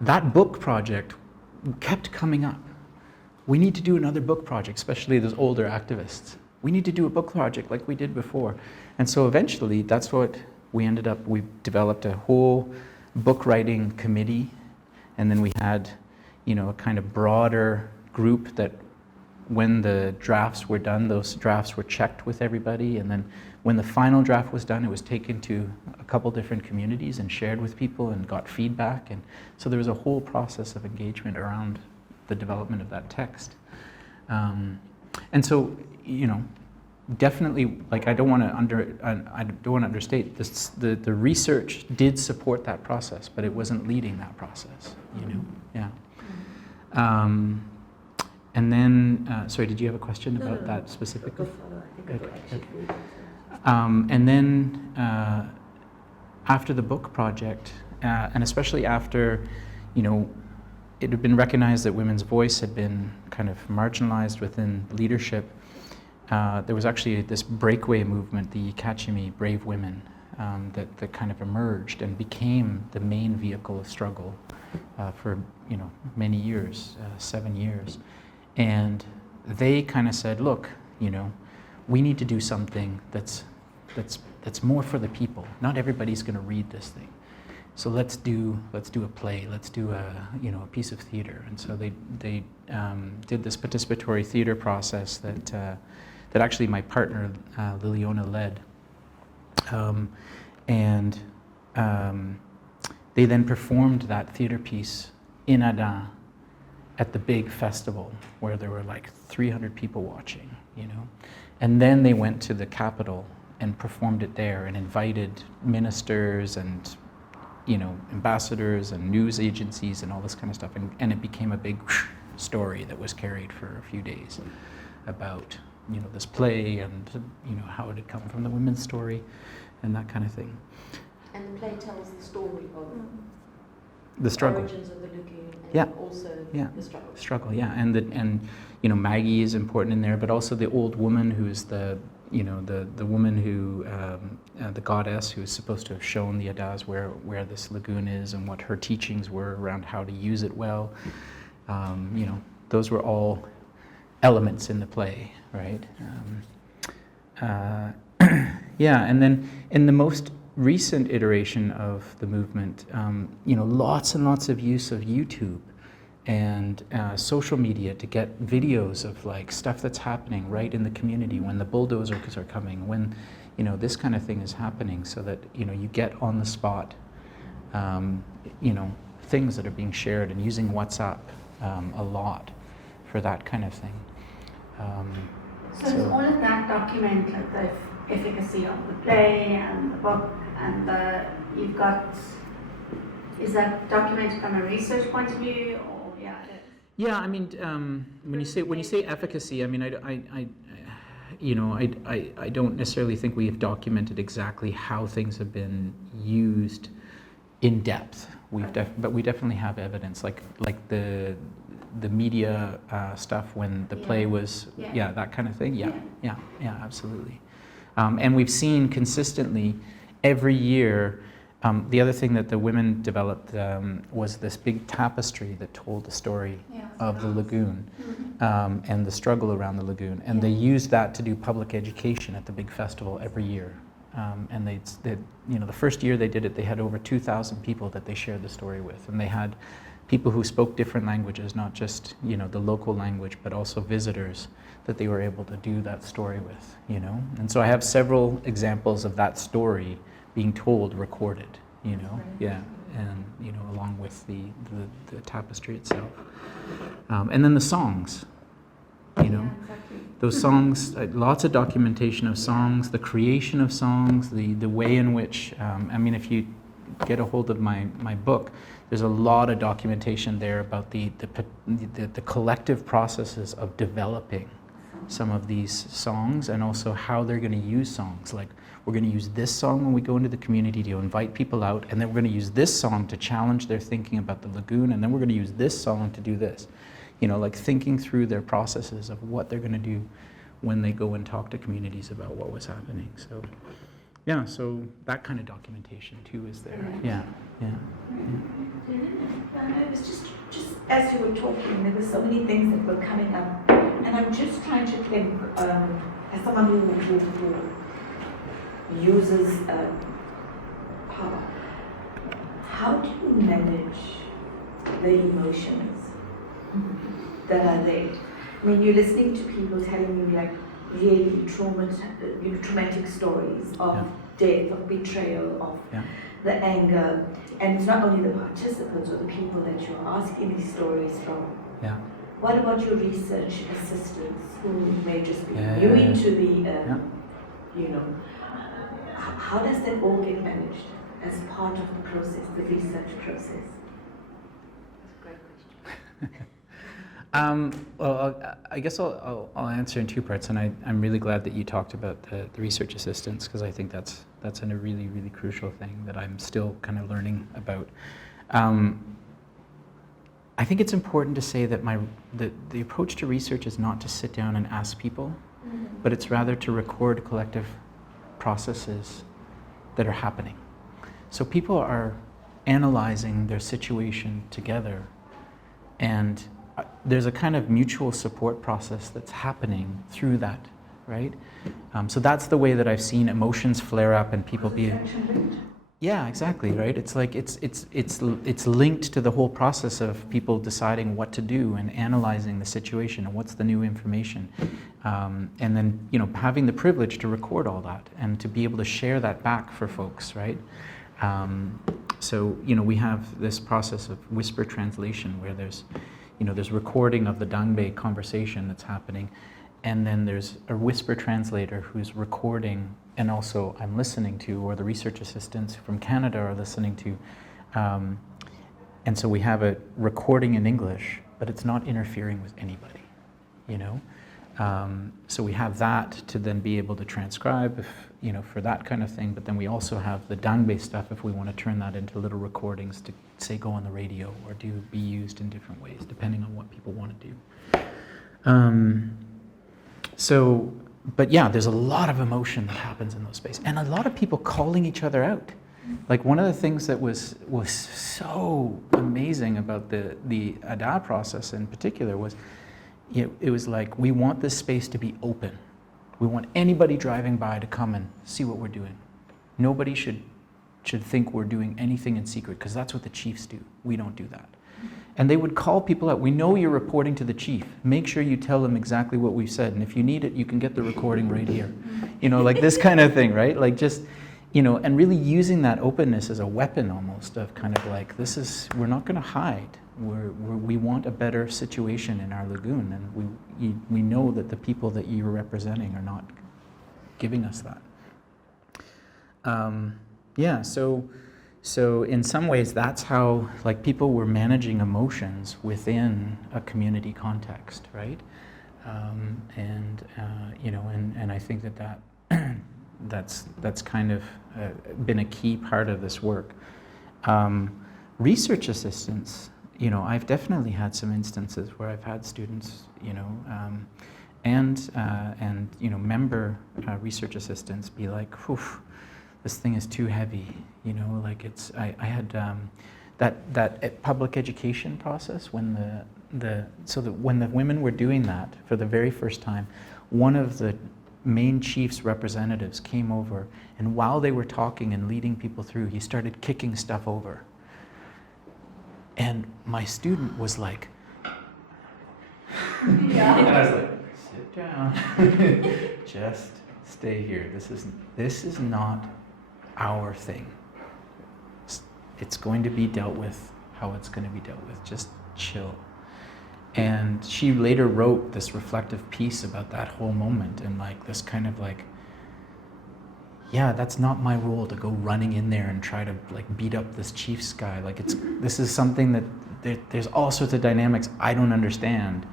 That book project kept coming up. We need to do another book project, especially those older activists. We need to do a book project like we did before. And so eventually that's what we ended up, we developed a whole book writing committee, and then we had, you know, a kind of broader group that when the drafts were done, those drafts were checked with everybody, and then when the final draft was done, it was taken to a couple different communities and shared with people and got feedback, and so there was a whole process of engagement around the development of that text. And so, you know, definitely, like, I don't want to understate this. The research did support that process, but it wasn't leading that process. You know, yeah. And then, sorry, did you have a question about that specifically? Okay. And then after the book project, and especially after, you know, it had been recognized that women's voice had been kind of marginalized within leadership. There was actually this breakaway movement, the Kachimi Brave Women, that kind of emerged and became the main vehicle of struggle for many years, 7 years. And they kind of said, look, we need to do something that's more for the people. Not everybody's going to read this thing. So let's do a play. Let's do a piece of theater. And so they did this participatory theater process that actually my partner Liliona led, and they then performed that theater piece in Ada at the big festival where there were like 300 people watching, and then they went to the capital and performed it there and invited ministers and ambassadors and news agencies and all this kind of stuff, and it became a big story that was carried for a few days about this play and how it had come from the women's story and that kind of thing. And the play tells the story of the struggle, origins of the lagoon, and yeah, also the struggle. Struggle, yeah, and Maggie is important in there, but also the old woman who's the woman who the goddess who is supposed to have shown the Adas where this lagoon is and what her teachings were around how to use it well. Those were all elements in the play, right? And then in the most recent iteration of the movement, lots and lots of use of YouTube and social media to get videos of like stuff that's happening right in the community when the bulldozers are coming, when this kind of thing is happening, so that you get on the spot things that are being shared, and using WhatsApp a lot for that kind of thing. So does all of that document like the efficacy of the play and the book, and you've got, is that documented from a research point of view, or Yeah, I mean, when you say efficacy, I mean, I don't necessarily think we have documented exactly how things have been used in depth. But we definitely have evidence, like the media stuff when the play was, that kind of thing. Yeah, absolutely. And we've seen consistently every year. The other thing that the women developed was this big tapestry that told the story of the lagoon and the struggle around the lagoon. And they used that to do public education at the big festival every year. And they the first year they did it, they had over 2,000 people that they shared the story with. And they had people who spoke different languages, not just the local language, but also visitors that they were able to do that story with. And so I have several examples of that story being told, recorded, and along with the tapestry itself, and then the songs, those songs, lots of documentation of songs, the creation of songs, the way in which, if you get a hold of my book, there's a lot of documentation there about the collective processes of developing some of these songs, and also how they're going to use songs. Like, we're going to use this song when we go into the community to invite people out, and then we're going to use this song to challenge their thinking about the lagoon, and then we're going to use this song to do this. Like thinking through their processes of what they're going to do when they go and talk to communities about what was happening. So, so that kind of documentation too is there. Yeah. It was just as you were talking, there were so many things that were coming up, and I'm just trying to think, as someone who uses power, how do you manage the emotions that are there? I mean, you're listening to people telling you like really traumatic stories of death, of betrayal, of the anger, and it's not only the participants or the people that you're asking these stories from. What about your research assistants who may just be new into the, how does that all get managed as part of the process, the research process? That's a great question. Well, I guess I'll answer in two parts, and I'm really glad that you talked about the research assistants, because I think that's a really, really crucial thing that I'm still kind of learning about. I think it's important to say that the approach to research is not to sit down and ask people, but it's rather to record collective processes that are happening. So people are analyzing their situation together, and there's a kind of mutual support process that's happening through that, right? So that's the way that I've seen emotions flare up and people be. Yeah, exactly, right? It's like it's linked to the whole process of people deciding what to do and analyzing the situation and what's the new information, and then having the privilege to record all that and to be able to share that back for folks, right? So we have this process of whisper translation where there's recording of the Dangbe conversation that's happening, and then there's a whisper translator who's recording, and also I'm listening to, or the research assistants from Canada are listening to. And so we have a recording in English, but it's not interfering with anybody, So we have that to then be able to transcribe, for that kind of thing. But then we also have the Dangbe stuff if we want to turn that into little recordings to, say, go on the radio or be used in different ways, depending on what people want to do. But yeah, there's a lot of emotion that happens in those spaces, and a lot of people calling each other out. Like one of the things that was so amazing about the ADA process in particular was, it was like, we want this space to be open. We want anybody driving by to come and see what we're doing. Nobody should think we're doing anything in secret, because that's what the chiefs do. We don't do that. And they would call people out. We know you're reporting to the chief. Make sure you tell them exactly what we've said. And if you need it, you can get the recording right here. Like this kind of thing, right? Like just, and really using that openness as a weapon almost of kind of like, we're not going to hide. We want a better situation in our lagoon. And we know that the people that you're representing are not giving us that. So in some ways, that's how people were managing emotions within a community context, right? And I think that's kind of been a key part of this work. Research assistants, I've definitely had some instances where I've had students, and member research assistants be like, "Whew, this thing is too heavy," I had that public education process when when the women were doing that for the very first time, one of the main chief's representatives came over, and while they were talking and leading people through, he started kicking stuff over. And my student was like, and I was like, sit down, just stay here. This is not our thing. It's going to be dealt with how it's going to be dealt with. Just chill. And she later wrote this reflective piece about that whole moment, and this kind of yeah, that's not my role to go running in there and try to beat up this chief's guy. This is something that there's all sorts of dynamics I don't understand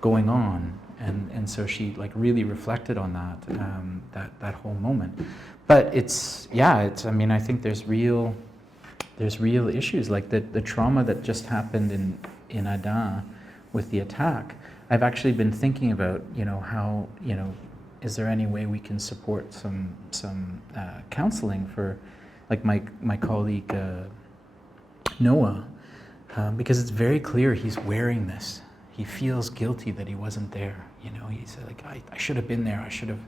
going on. And so she really reflected on that whole moment. But I think there's real issues, like the trauma that just happened in Adan with the attack. I've actually been thinking about, how, is there any way we can support some counseling for, my colleague Noah, because it's very clear he's wearing this. He feels guilty that he wasn't there. He's like, I should have been there. I should have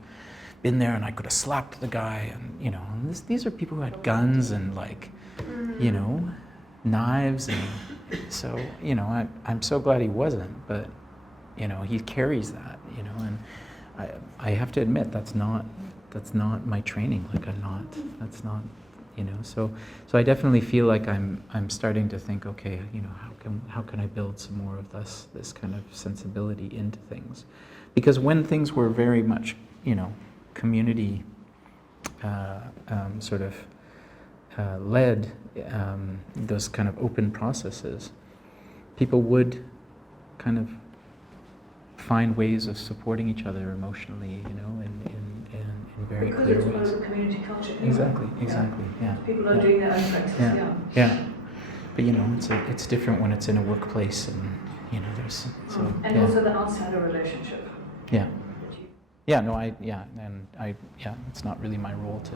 been there, and I could have slapped the guy. And and these are people who had guns and knives, and so I'm so glad he wasn't. But he carries that. And I have to admit that's not my training. That's not. So I definitely feel like I'm starting to think, okay, how can I build some more of this kind of sensibility into things, because when things were very much community sort of led, those kind of open processes, people would kind of find ways of supporting each other emotionally, in very because clear it's part ways. of the community culture. Exactly, yeah. People are doing their own practice, Yeah. But you know, it's different when it's in a workplace, and you know, there's so And yeah. also the outsider relationship. Yeah. that you- Yeah, no, it's not really my role to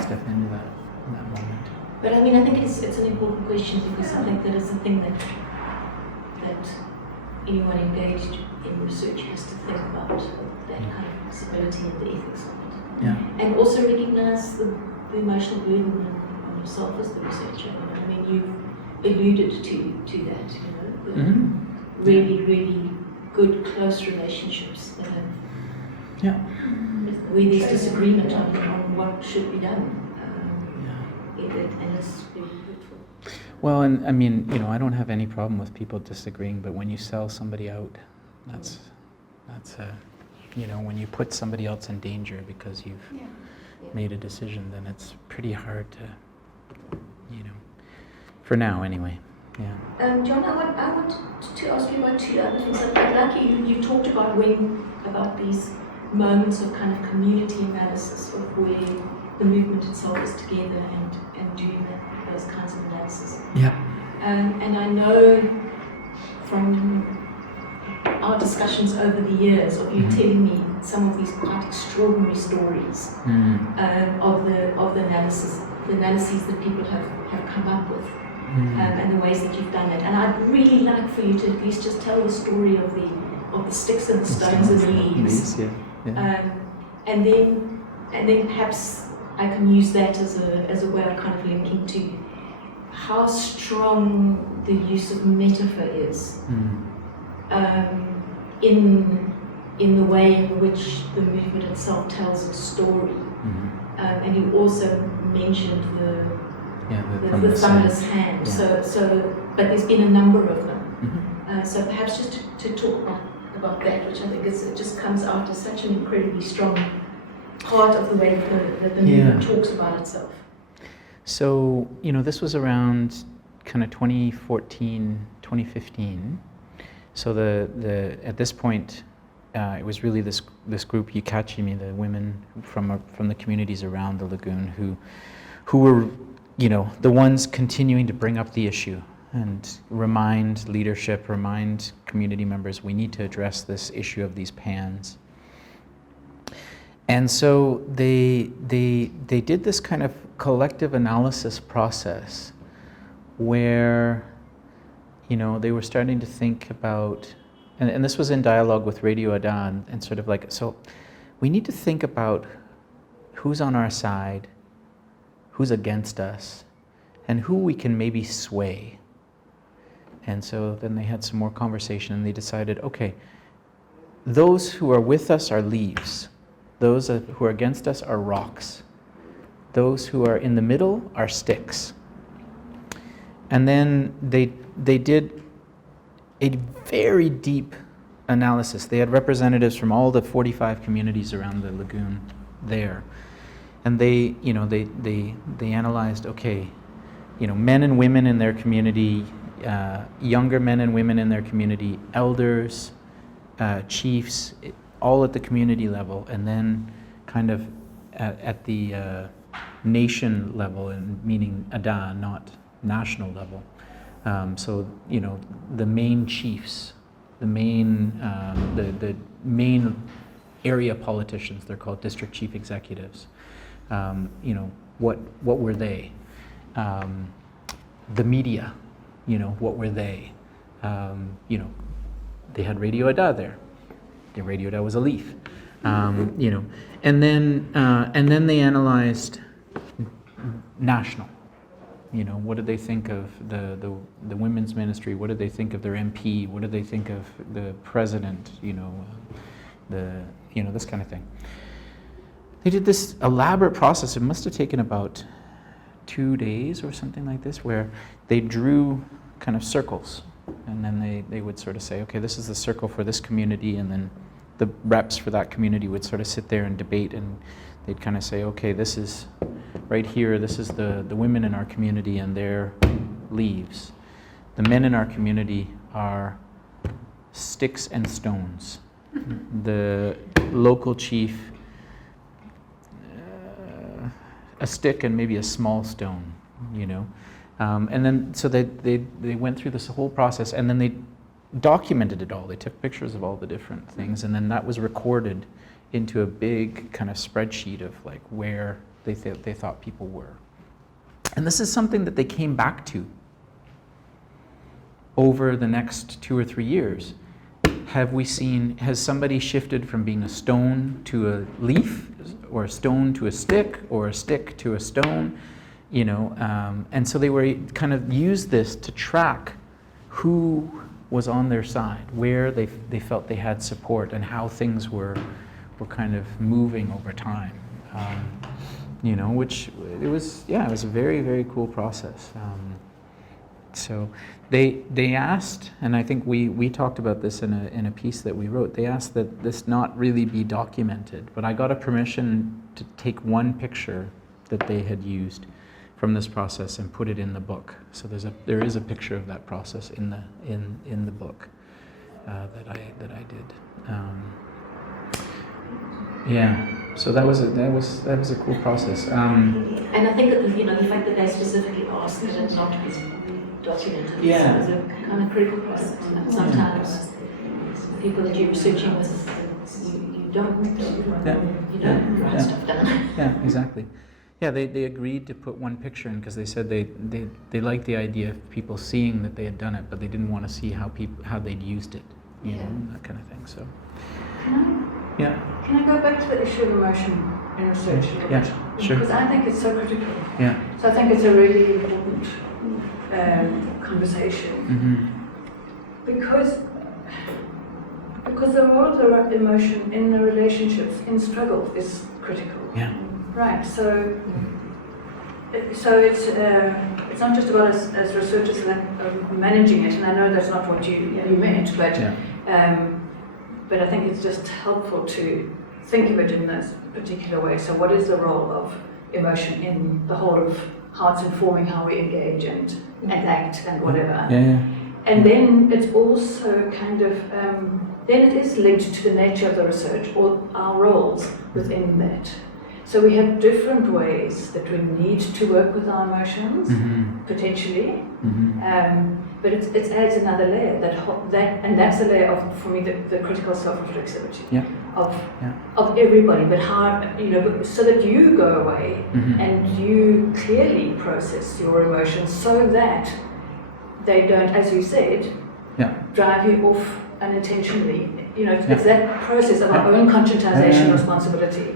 step into that in that moment. But I mean, I think it's an important question, because I think that is the thing that anyone engaged in research has to think about, that kind of possibility and the ethics of it. Yeah. And also recognize the emotional burden on yourself as the researcher. I mean, you've alluded to that, you know, the really, really good, close relationships that have, Yeah. where there's disagreement on what should be done. And it's very hurtful. Well, and I mean, you know, I don't have any problem with people disagreeing, but when you sell somebody out, that's you know, when you put somebody else in danger because you've made a decision, then it's pretty hard to, you know, for now anyway. Yeah. Jon, I want to ask you about two other things. Like you talked about these moments of kind of community analysis, of where the movement itself is together and doing those kinds of analysis. Yeah. And I know from our discussions over the years of you telling me some of these quite extraordinary stories of the analyses that people have come up with. And the ways that you've done it, and I'd really like for you to at least just tell the story of the sticks and the stones and the leaves, and then perhaps I can use that as a way of kind of linking to how strong the use of metaphor is in the way in which the movement itself tells its story. And you also mentioned the thunderous hand. Yeah. So, but there's been a number of them. So perhaps just to talk about that, which I think it just comes out as such an incredibly strong part of the way that the movement talks about itself. So, you know, this was around kind of 2014, 2015. So at this point, it was really this group, Yukachimi, the women from the communities around the lagoon who were, you know, the ones continuing to bring up the issue and remind leadership, remind community members, we need to address this issue of these pans. And so they did this kind of collective analysis process where, you know, they were starting to think about, and this was in dialogue with Radio Ada, and sort of like, so we need to think about who's on our side, who's against us, and who we can maybe sway. And so then they had some more conversation, and they decided, okay, those who are with us are leaves. Those who are against us are rocks. Those who are in the middle are sticks. And then they did a very deep analysis. They had representatives from all the 45 communities around the lagoon there. And they analyzed, okay, you know, men and women in their community, younger men and women in their community, elders, chiefs, all at the community level, and then kind of at the nation level, and meaning Ada, not national level. So, you know, the main chiefs, the main area politicians, they're called district chief executives. You know, what were they? The media, you know, what were they? You know, they had Radio Ada there. The Radio Ada was a leaf. You know, and then they analyzed national. You know, what did they think of the women's ministry? What did they think of their MP? What did they think of the president? You know, this kind of thing. They did this elaborate process. It must have taken about 2 days or something like this, where they drew kind of circles, and then they would sort of say, okay, this is the circle for this community, and then the reps for that community would sort of sit there and debate, and they'd kind of say, okay, this is right here, this is the women in our community and their leaves. The men in our community are sticks and stones. The local chief, a stick and maybe a small stone. you know. And then, so they went through this whole process, and then they documented it all. They took pictures of all the different things, and then that was recorded into a big kind of spreadsheet of like where they thought people were. And this is something that they came back to over the next 2 or 3 years. Has somebody shifted from being a stone to a leaf, or a stone to a stick, or a stick to a stone, you know? And so they were kind of used this to track who was on their side, where they felt they had support, and how things were kind of moving over time. You know, which it was a very, very cool process. So they asked, and I think we talked about this in a piece that we wrote, they asked that this not really be documented, but I got a permission to take one picture that they had used from this process and put it in the book. So there is a picture of that process in the book that I did. So that was a cool process. And I think that, you know, the fact that they specifically asked that it not be documented is a kind of critical process. And sometimes people that you're researching with, you don't write stuff down. Yeah, exactly. Yeah, they agreed to put one picture in because they said they liked the idea of people seeing that they had done it, but they didn't want to see how they'd used it, you know, that kind of thing. So. Can I go back to the issue of emotion in research a little bit? Sure. Because I think it's so critical. Yeah. So I think it's a really important conversation. Mm-hmm. Because the role of the emotion in the relationships, in struggle, is critical. Yeah. Right. So it's not just about us as researchers managing it, and I know that's not what you meant, but. But I think it's just helpful to think of it in this particular way. So what is the role of emotion in the whole of how it's informing how we engage and act and whatever. Yeah. And then it's also kind of, then it is linked to the nature of the research or our roles within that. So we have different ways that we need to work with our emotions, potentially. But it adds another layer and that's the layer of, for me, the critical self-reflexivity of everybody. But how, so that you go away and you clearly process your emotions so that they don't, as you said, drive you off unintentionally. It's that process of our own conscientization responsibility.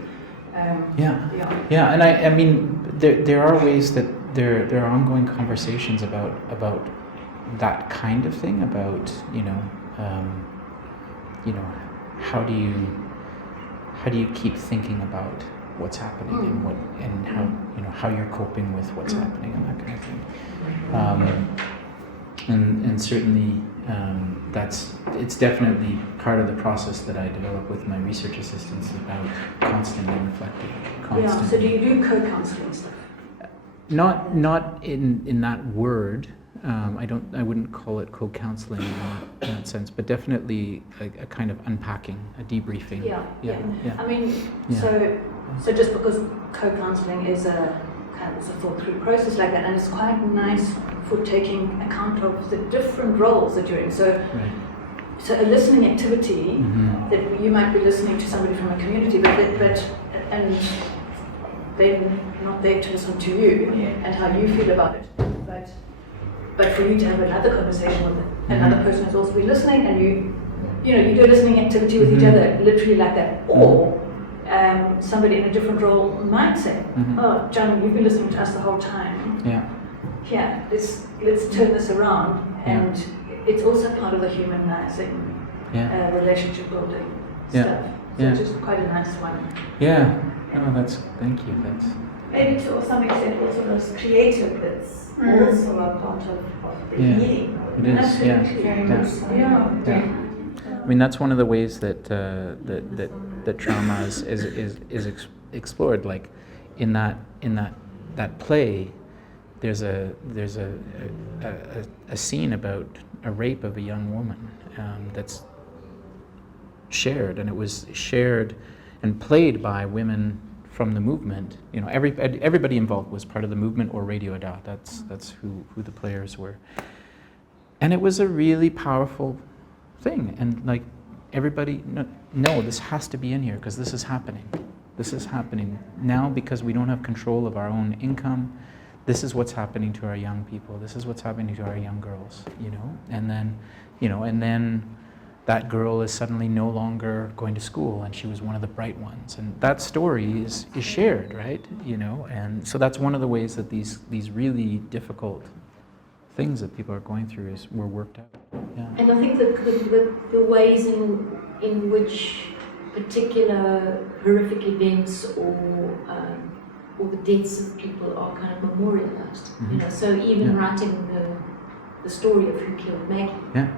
And I mean, there are ways that there are ongoing conversations about that kind of thing, about how do you keep thinking about what's happening and how you're coping with what's happening and that kind of thing. And certainly it's definitely part of the process that I develop with my research assistants, about constantly reflecting. So do you do co-counseling stuff? Not in that word. I wouldn't call it co-counseling in that sense, but definitely a kind of unpacking, a debriefing. I mean, so just because co-counseling is a thought-through process like that, and it's quite nice for taking account of the different roles that you're in. So a listening activity that you might be listening to somebody from a community, but and they're not there to listen to you and how you feel about it, but for you to have another conversation with another person who's also been listening, and you do a listening activity with each other, literally like that, or somebody in a different role might say, "Oh, Jon, you've been listening to us the whole time. Let's turn this around," and it's also part of the humanizing, relationship building stuff. So it's just quite a nice one. Thank you. That's maybe to some extent also those creative bits also are part of the healing. It is. Absolutely. Very much so. I mean, that's one of the ways that that trauma is explored. Like in that play, there's a scene about a rape of a young woman that's shared, and it was shared and played by women from the movement. You know, everybody involved was part of the movement or Radio Ada. That's who the players were. And it was a really powerful thing. And like everybody, no, this has to be in here because this is happening. This is happening now because we don't have control of our own income. This is what's happening to our young people. This is what's happening to our young girls, you know? And then that girl is suddenly no longer going to school and she was one of the bright ones. And that story is shared, right? You know, and so that's one of the ways that these really difficult things that people are going through were worked out. Yeah. And I think the ways in which particular horrific events or the deaths of people are kind of memorialized. Mm-hmm. You know, so even writing the story of who killed Maggie. Yeah.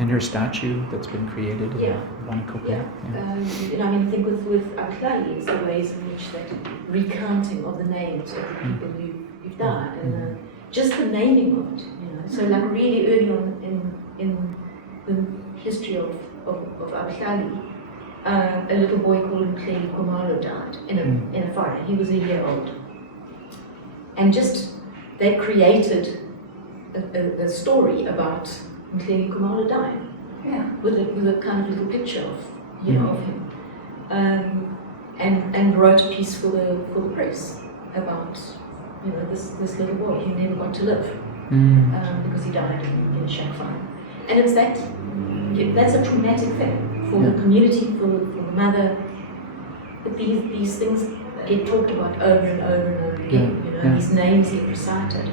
And her statue that's been created. Yeah. Yeah. You know, I mean, I think with Abhlali, it's the ways in which that recounting of the names of the people who've died, and just the naming of it. You know, so like really early on in the history of Abhlali, a little boy called Mano Mono died in a fire. He was a year old, and just they created a story about Mano Mono dying. Yeah. With a kind of little picture of of him, and wrote a piece for the press about this little boy who never got to live because he died in a shack fire, and it's that's a traumatic thing for the community, for the mother. But these things get talked about over and over and over again. You know, these names get recited.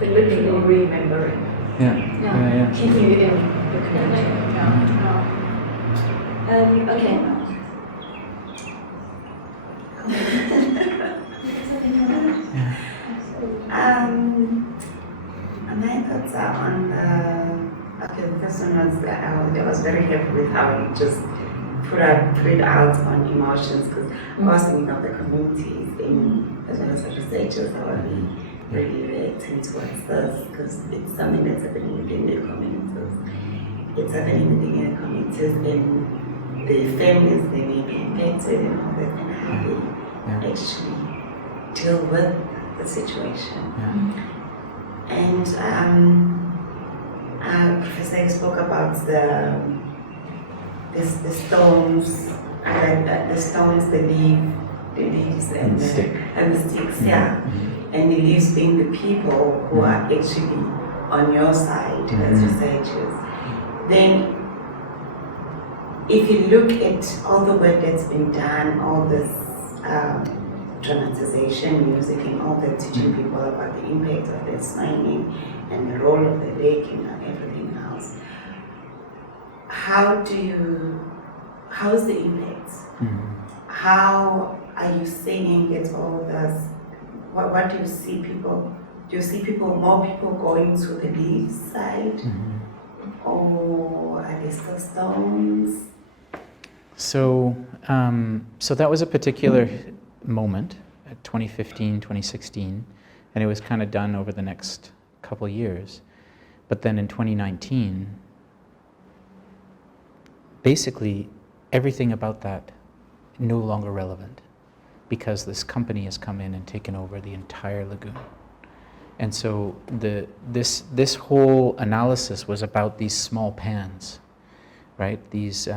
The literal remembering. Yeah. Keeping it in the community. Okay. My thoughts are on the first one was I was very happy with how you just put it out on emotions, because I was thinking of the communities as well as the researchers, how are we really reacting towards this, because it's something that's happening within the communities. It's happening within the communities, and the families, they may be impacted and all that, and how they actually deal with the situation. And Professor spoke about the stones, the leaves, and the sticks, and the leaves being the people who are actually on your side as researchers. Then, if you look at all the work that's been done, all this dramatization, music, and all that, teaching people about the impact of their mining and the role of the lake and everything else, how is the impact? How are you seeing it all this? What do you see people? Do you see more people going to the leaf side? Or are they still stones? So that was a particular moment, 2015, 2016, and it was kind of done over the next couple of years. But then in 2019, basically everything about that no longer relevant, because this company has come in and taken over the entire lagoon. And so this whole analysis was about these small pans, right? These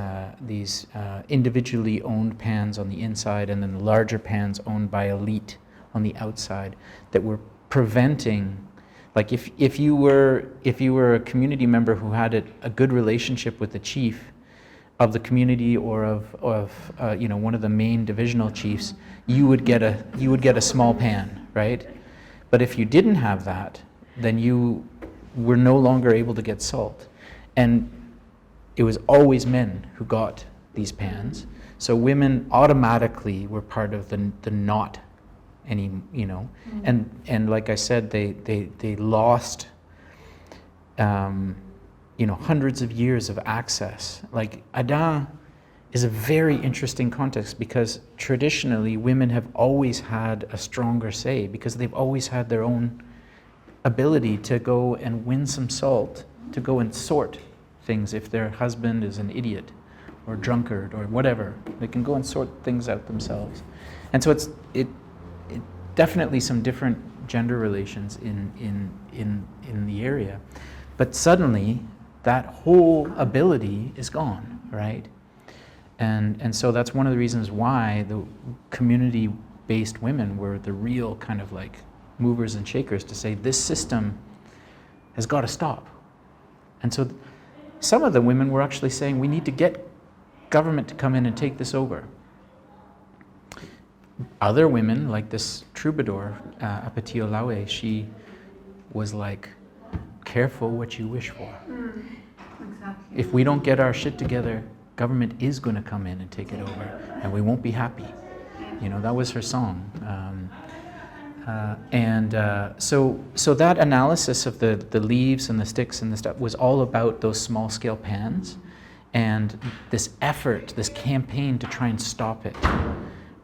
individually owned pans on the inside, and then larger pans owned by elite on the outside, that were preventing, like if you were a community member who had a good relationship with the chief of the community or of one of the main divisional chiefs, you would get a small pan, right? But if you didn't have that, then you were no longer able to get salt. And it was always men who got these pans. So women automatically were part of the not any, and like I said, they lost, hundreds of years of access. Like Ada is a very interesting context, because traditionally women have always had a stronger say, because they've always had their own ability to go and win some salt, to go and sort things if their husband is an idiot or drunkard or whatever. They can go and sort things out themselves. And so it definitely some different gender relations in the area. But suddenly, that whole ability is gone, right? And so that's one of the reasons why the community-based women were the real kind of like movers and shakers to say, this system has got to stop. And so some of the women were actually saying, we need to get government to come in and take this over. Other women, like this troubadour, Apatio Laue, she was like, careful what you wish for. Exactly. If we don't get our shit together, government is going to come in and take it over, and we won't be happy. You know, that was her song. So that analysis of the leaves and the sticks and the stuff was all about those small scale pans and this effort, this campaign to try and stop it,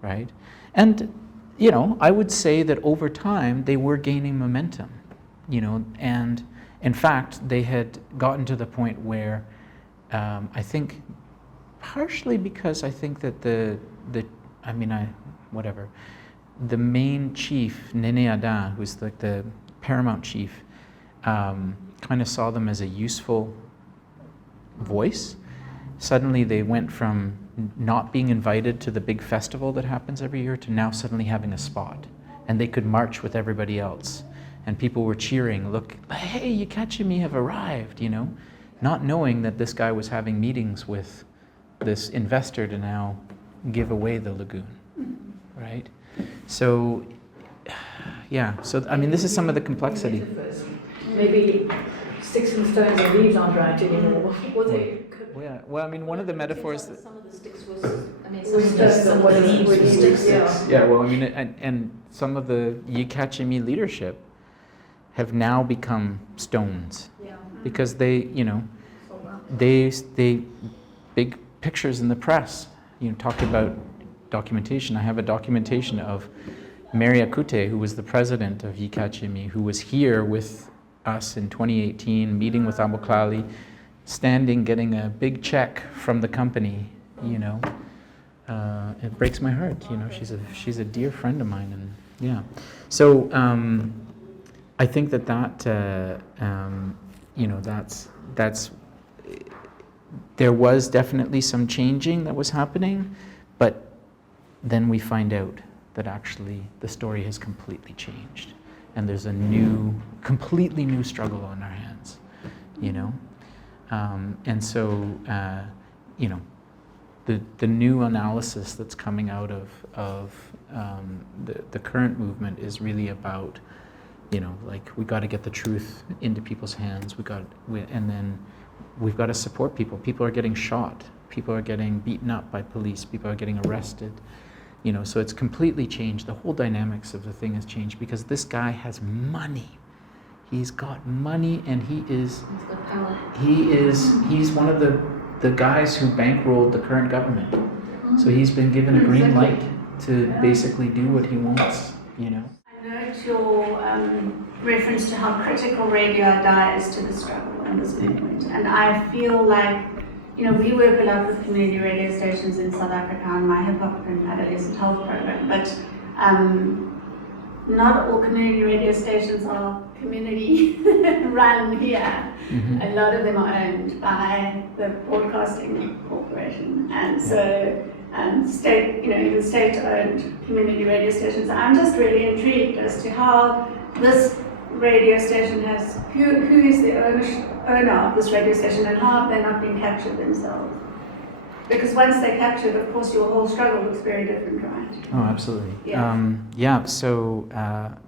right? And, you know, I would say that over time they were gaining momentum, you know, and in fact they had gotten to the point where I think partially because I think that the main chief, Nene Ada, who's like the paramount chief, kind of saw them as a useful voice. Suddenly they went from not being invited to the big festival that happens every year to now suddenly having a spot. And they could march with everybody else. And people were cheering, look, hey, UKZN have arrived, you know, not knowing that this guy was having meetings with this investor to now give away the lagoon, right? So, yeah, so I mean, this is some of the complexity. Maybe sticks and stones and leaves aren't right anymore. Or they Yeah, well, I mean, one of the metaphors that... Some of the sticks was, I mean, some of the leaves were sticks. Yeah, well, I mean, and some of the UKZN leadership have now become stones. Yeah. Because they, you know, they big pictures in the press, you know, talk about documentation. I have a documentation of Mary Akute, who was the president of UKZN, who was here with us in 2018, meeting with Aboklali, standing, getting a big check from the company, you know. It breaks my heart, you know, she's a dear friend of mine, and yeah. So I think that you know, that's there was definitely some changing that was happening, but then we find out that actually the story has completely changed, and there's a new, completely new struggle on our hands, you know. And so, you know, the new analysis that's coming out of the current movement is really about, you know, like, we got to get the truth into people's hands. And then we've got to support people. People are getting shot. People are getting beaten up by police. People are getting arrested. You know, so it's completely changed. The whole dynamics of the thing has changed because this guy has money. He's got money, and he's got power. He's one of the guys who bankrolled the current government. So he's been given a green light to basically do what he wants, you know. I note your reference to how critical Radio Ada is to the struggle and this movement. And I feel like, you know, we work a lot with community radio stations in South Africa on my hip hop and adolescent health program, but not all community radio stations are community run here. Mm-hmm. A lot of them are owned by the Broadcasting Corporation, and so state, you know, even state-owned community radio stations. I'm just really intrigued as to how this radio station has, who is the owner of this radio station, and how have they not been captured themselves? Because once they're captured, of course, your whole struggle looks very different, right? Oh, absolutely. Yeah. So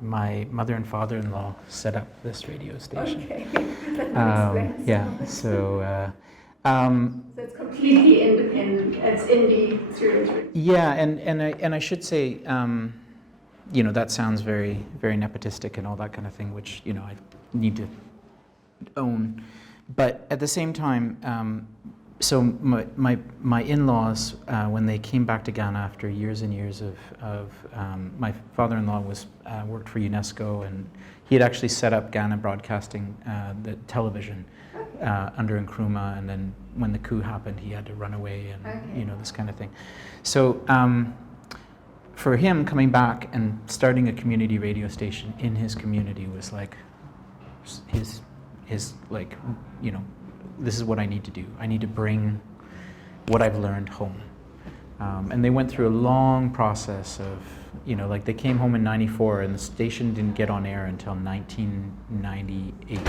my mother and father-in-law set up this radio station. Okay, that makes sense. Yeah, so... So it's completely independent. It's indie through and through. Yeah, and I should say, you know, that sounds very, very nepotistic and all that kind of thing, which, you know, I need to own. But at the same time, so my in-laws, when they came back to Ghana after years and years of my father-in-law worked for UNESCO, and he had actually set up Ghana Broadcasting, the television, under Nkrumah, and then when the coup happened, he had to run away, and you know, this kind of thing. So for him, coming back and starting a community radio station in his community was like his like, you know, this is what I need to do. I need to bring what I've learned home. And they went through a long process of, you know, like they came home in '94 and the station didn't get on air until 1998.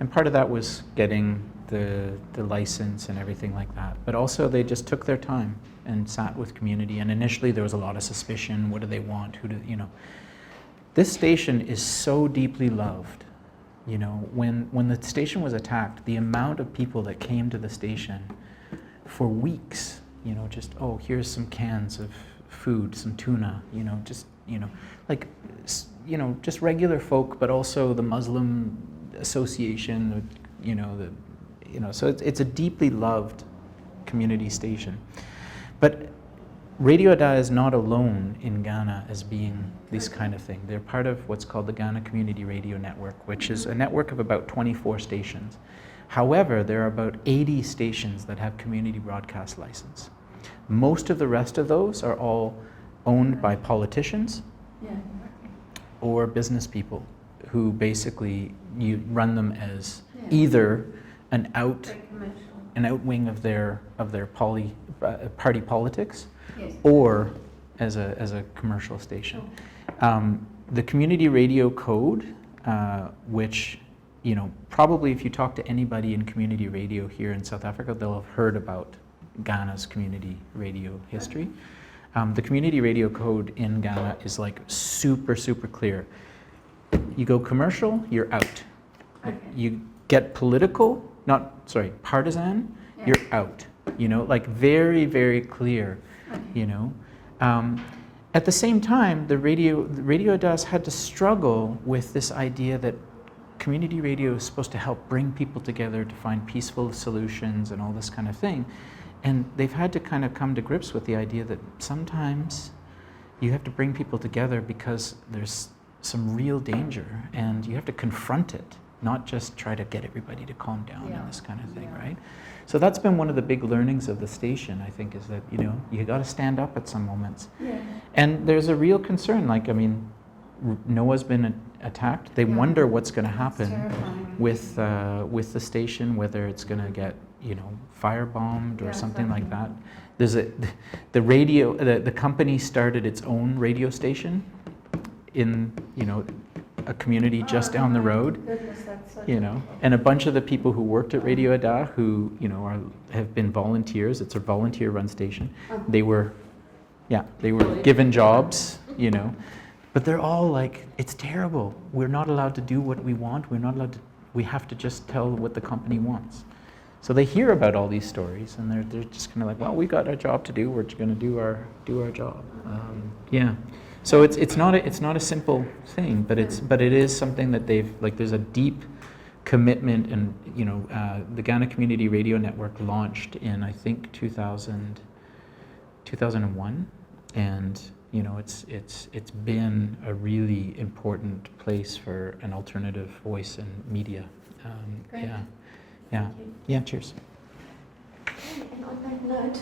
And part of that was getting the license and everything like that. But also they just took their time and sat with community. And initially there was a lot of suspicion. What do they want? Who do, you know? This station is so deeply loved. You know, when the station was attacked, the amount of people that came to the station for weeks, you know, just, oh, here's some cans of food, some tuna, you know, just, you know, like, you know, just regular folk, but also the Muslim association, you know, so it's a deeply loved community station. But Radio Ada is not alone in Ghana as being this kind of thing. They're part of what's called the Ghana Community Radio Network, which is a network of about 24 stations. However, there are about 80 stations that have community broadcast license. Most of the rest of those are all owned by politicians or business people who basically you run them as either an outwing of their party politics, or as a commercial station. The community radio code, which, you know, probably if you talk to anybody in community radio here in South Africa, they'll have heard about Ghana's community radio history. The community radio code in Ghana is like super, super clear. You go commercial, you're out. Okay. You get partisan, you're out. You know, like very, very clear. You know, at the same time, the Radio Ada had to struggle with this idea that community radio is supposed to help bring people together to find peaceful solutions and all this kind of thing. And they've had to kind of come to grips with the idea that sometimes you have to bring people together because there's some real danger and you have to confront it, not just try to get everybody to calm down and this kind of thing, right? So that's been one of the big learnings of the station, I think, is that, you know, you got to stand up at some moments. And there's a real concern, like, I mean, Noah's been attacked. They wonder what's going to happen with the station, whether it's going to get, you know, firebombed or something like that. There's the company started its own radio station in, you know, a community just down the road, you know, and a bunch of the people who worked at Radio Ada, who, you know, have been volunteers. It's a volunteer-run station. They were given jobs, you know, but they're all like, it's terrible. We're not allowed to do what we want. We're not allowed to. We have to just tell what the company wants. So they hear about all these stories, and they're just kind of like, well, we got a job to do. We're just going to do our job. So it's not a simple thing, but it is something that they've, like, there's a deep commitment, and, you know, the Ghana Community Radio Network launched in, I think, 2001, and, you know, it's been a really important place for an alternative voice and media. Cheers. And on that note,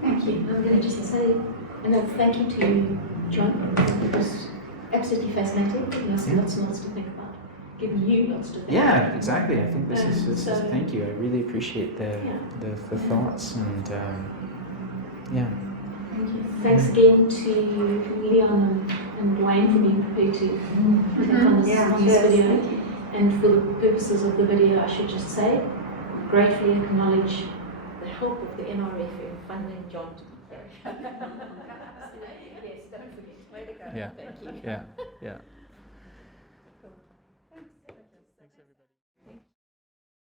Thank you. I'm going to just say another thank you to you, Jon. It was absolutely fascinating, giving us lots and lots to think about, giving you lots to think about. Yeah, exactly. I think this is So- thank you. I really appreciate the thoughts, and Thanks again to Leon and Dwayne for being prepared to take on this video. And for the purposes of the video, I should just say, gratefully acknowledge the help of the NRF in funding Jon to be there. Yes, don't forget. Way to go. Yeah. Thank you. Yeah.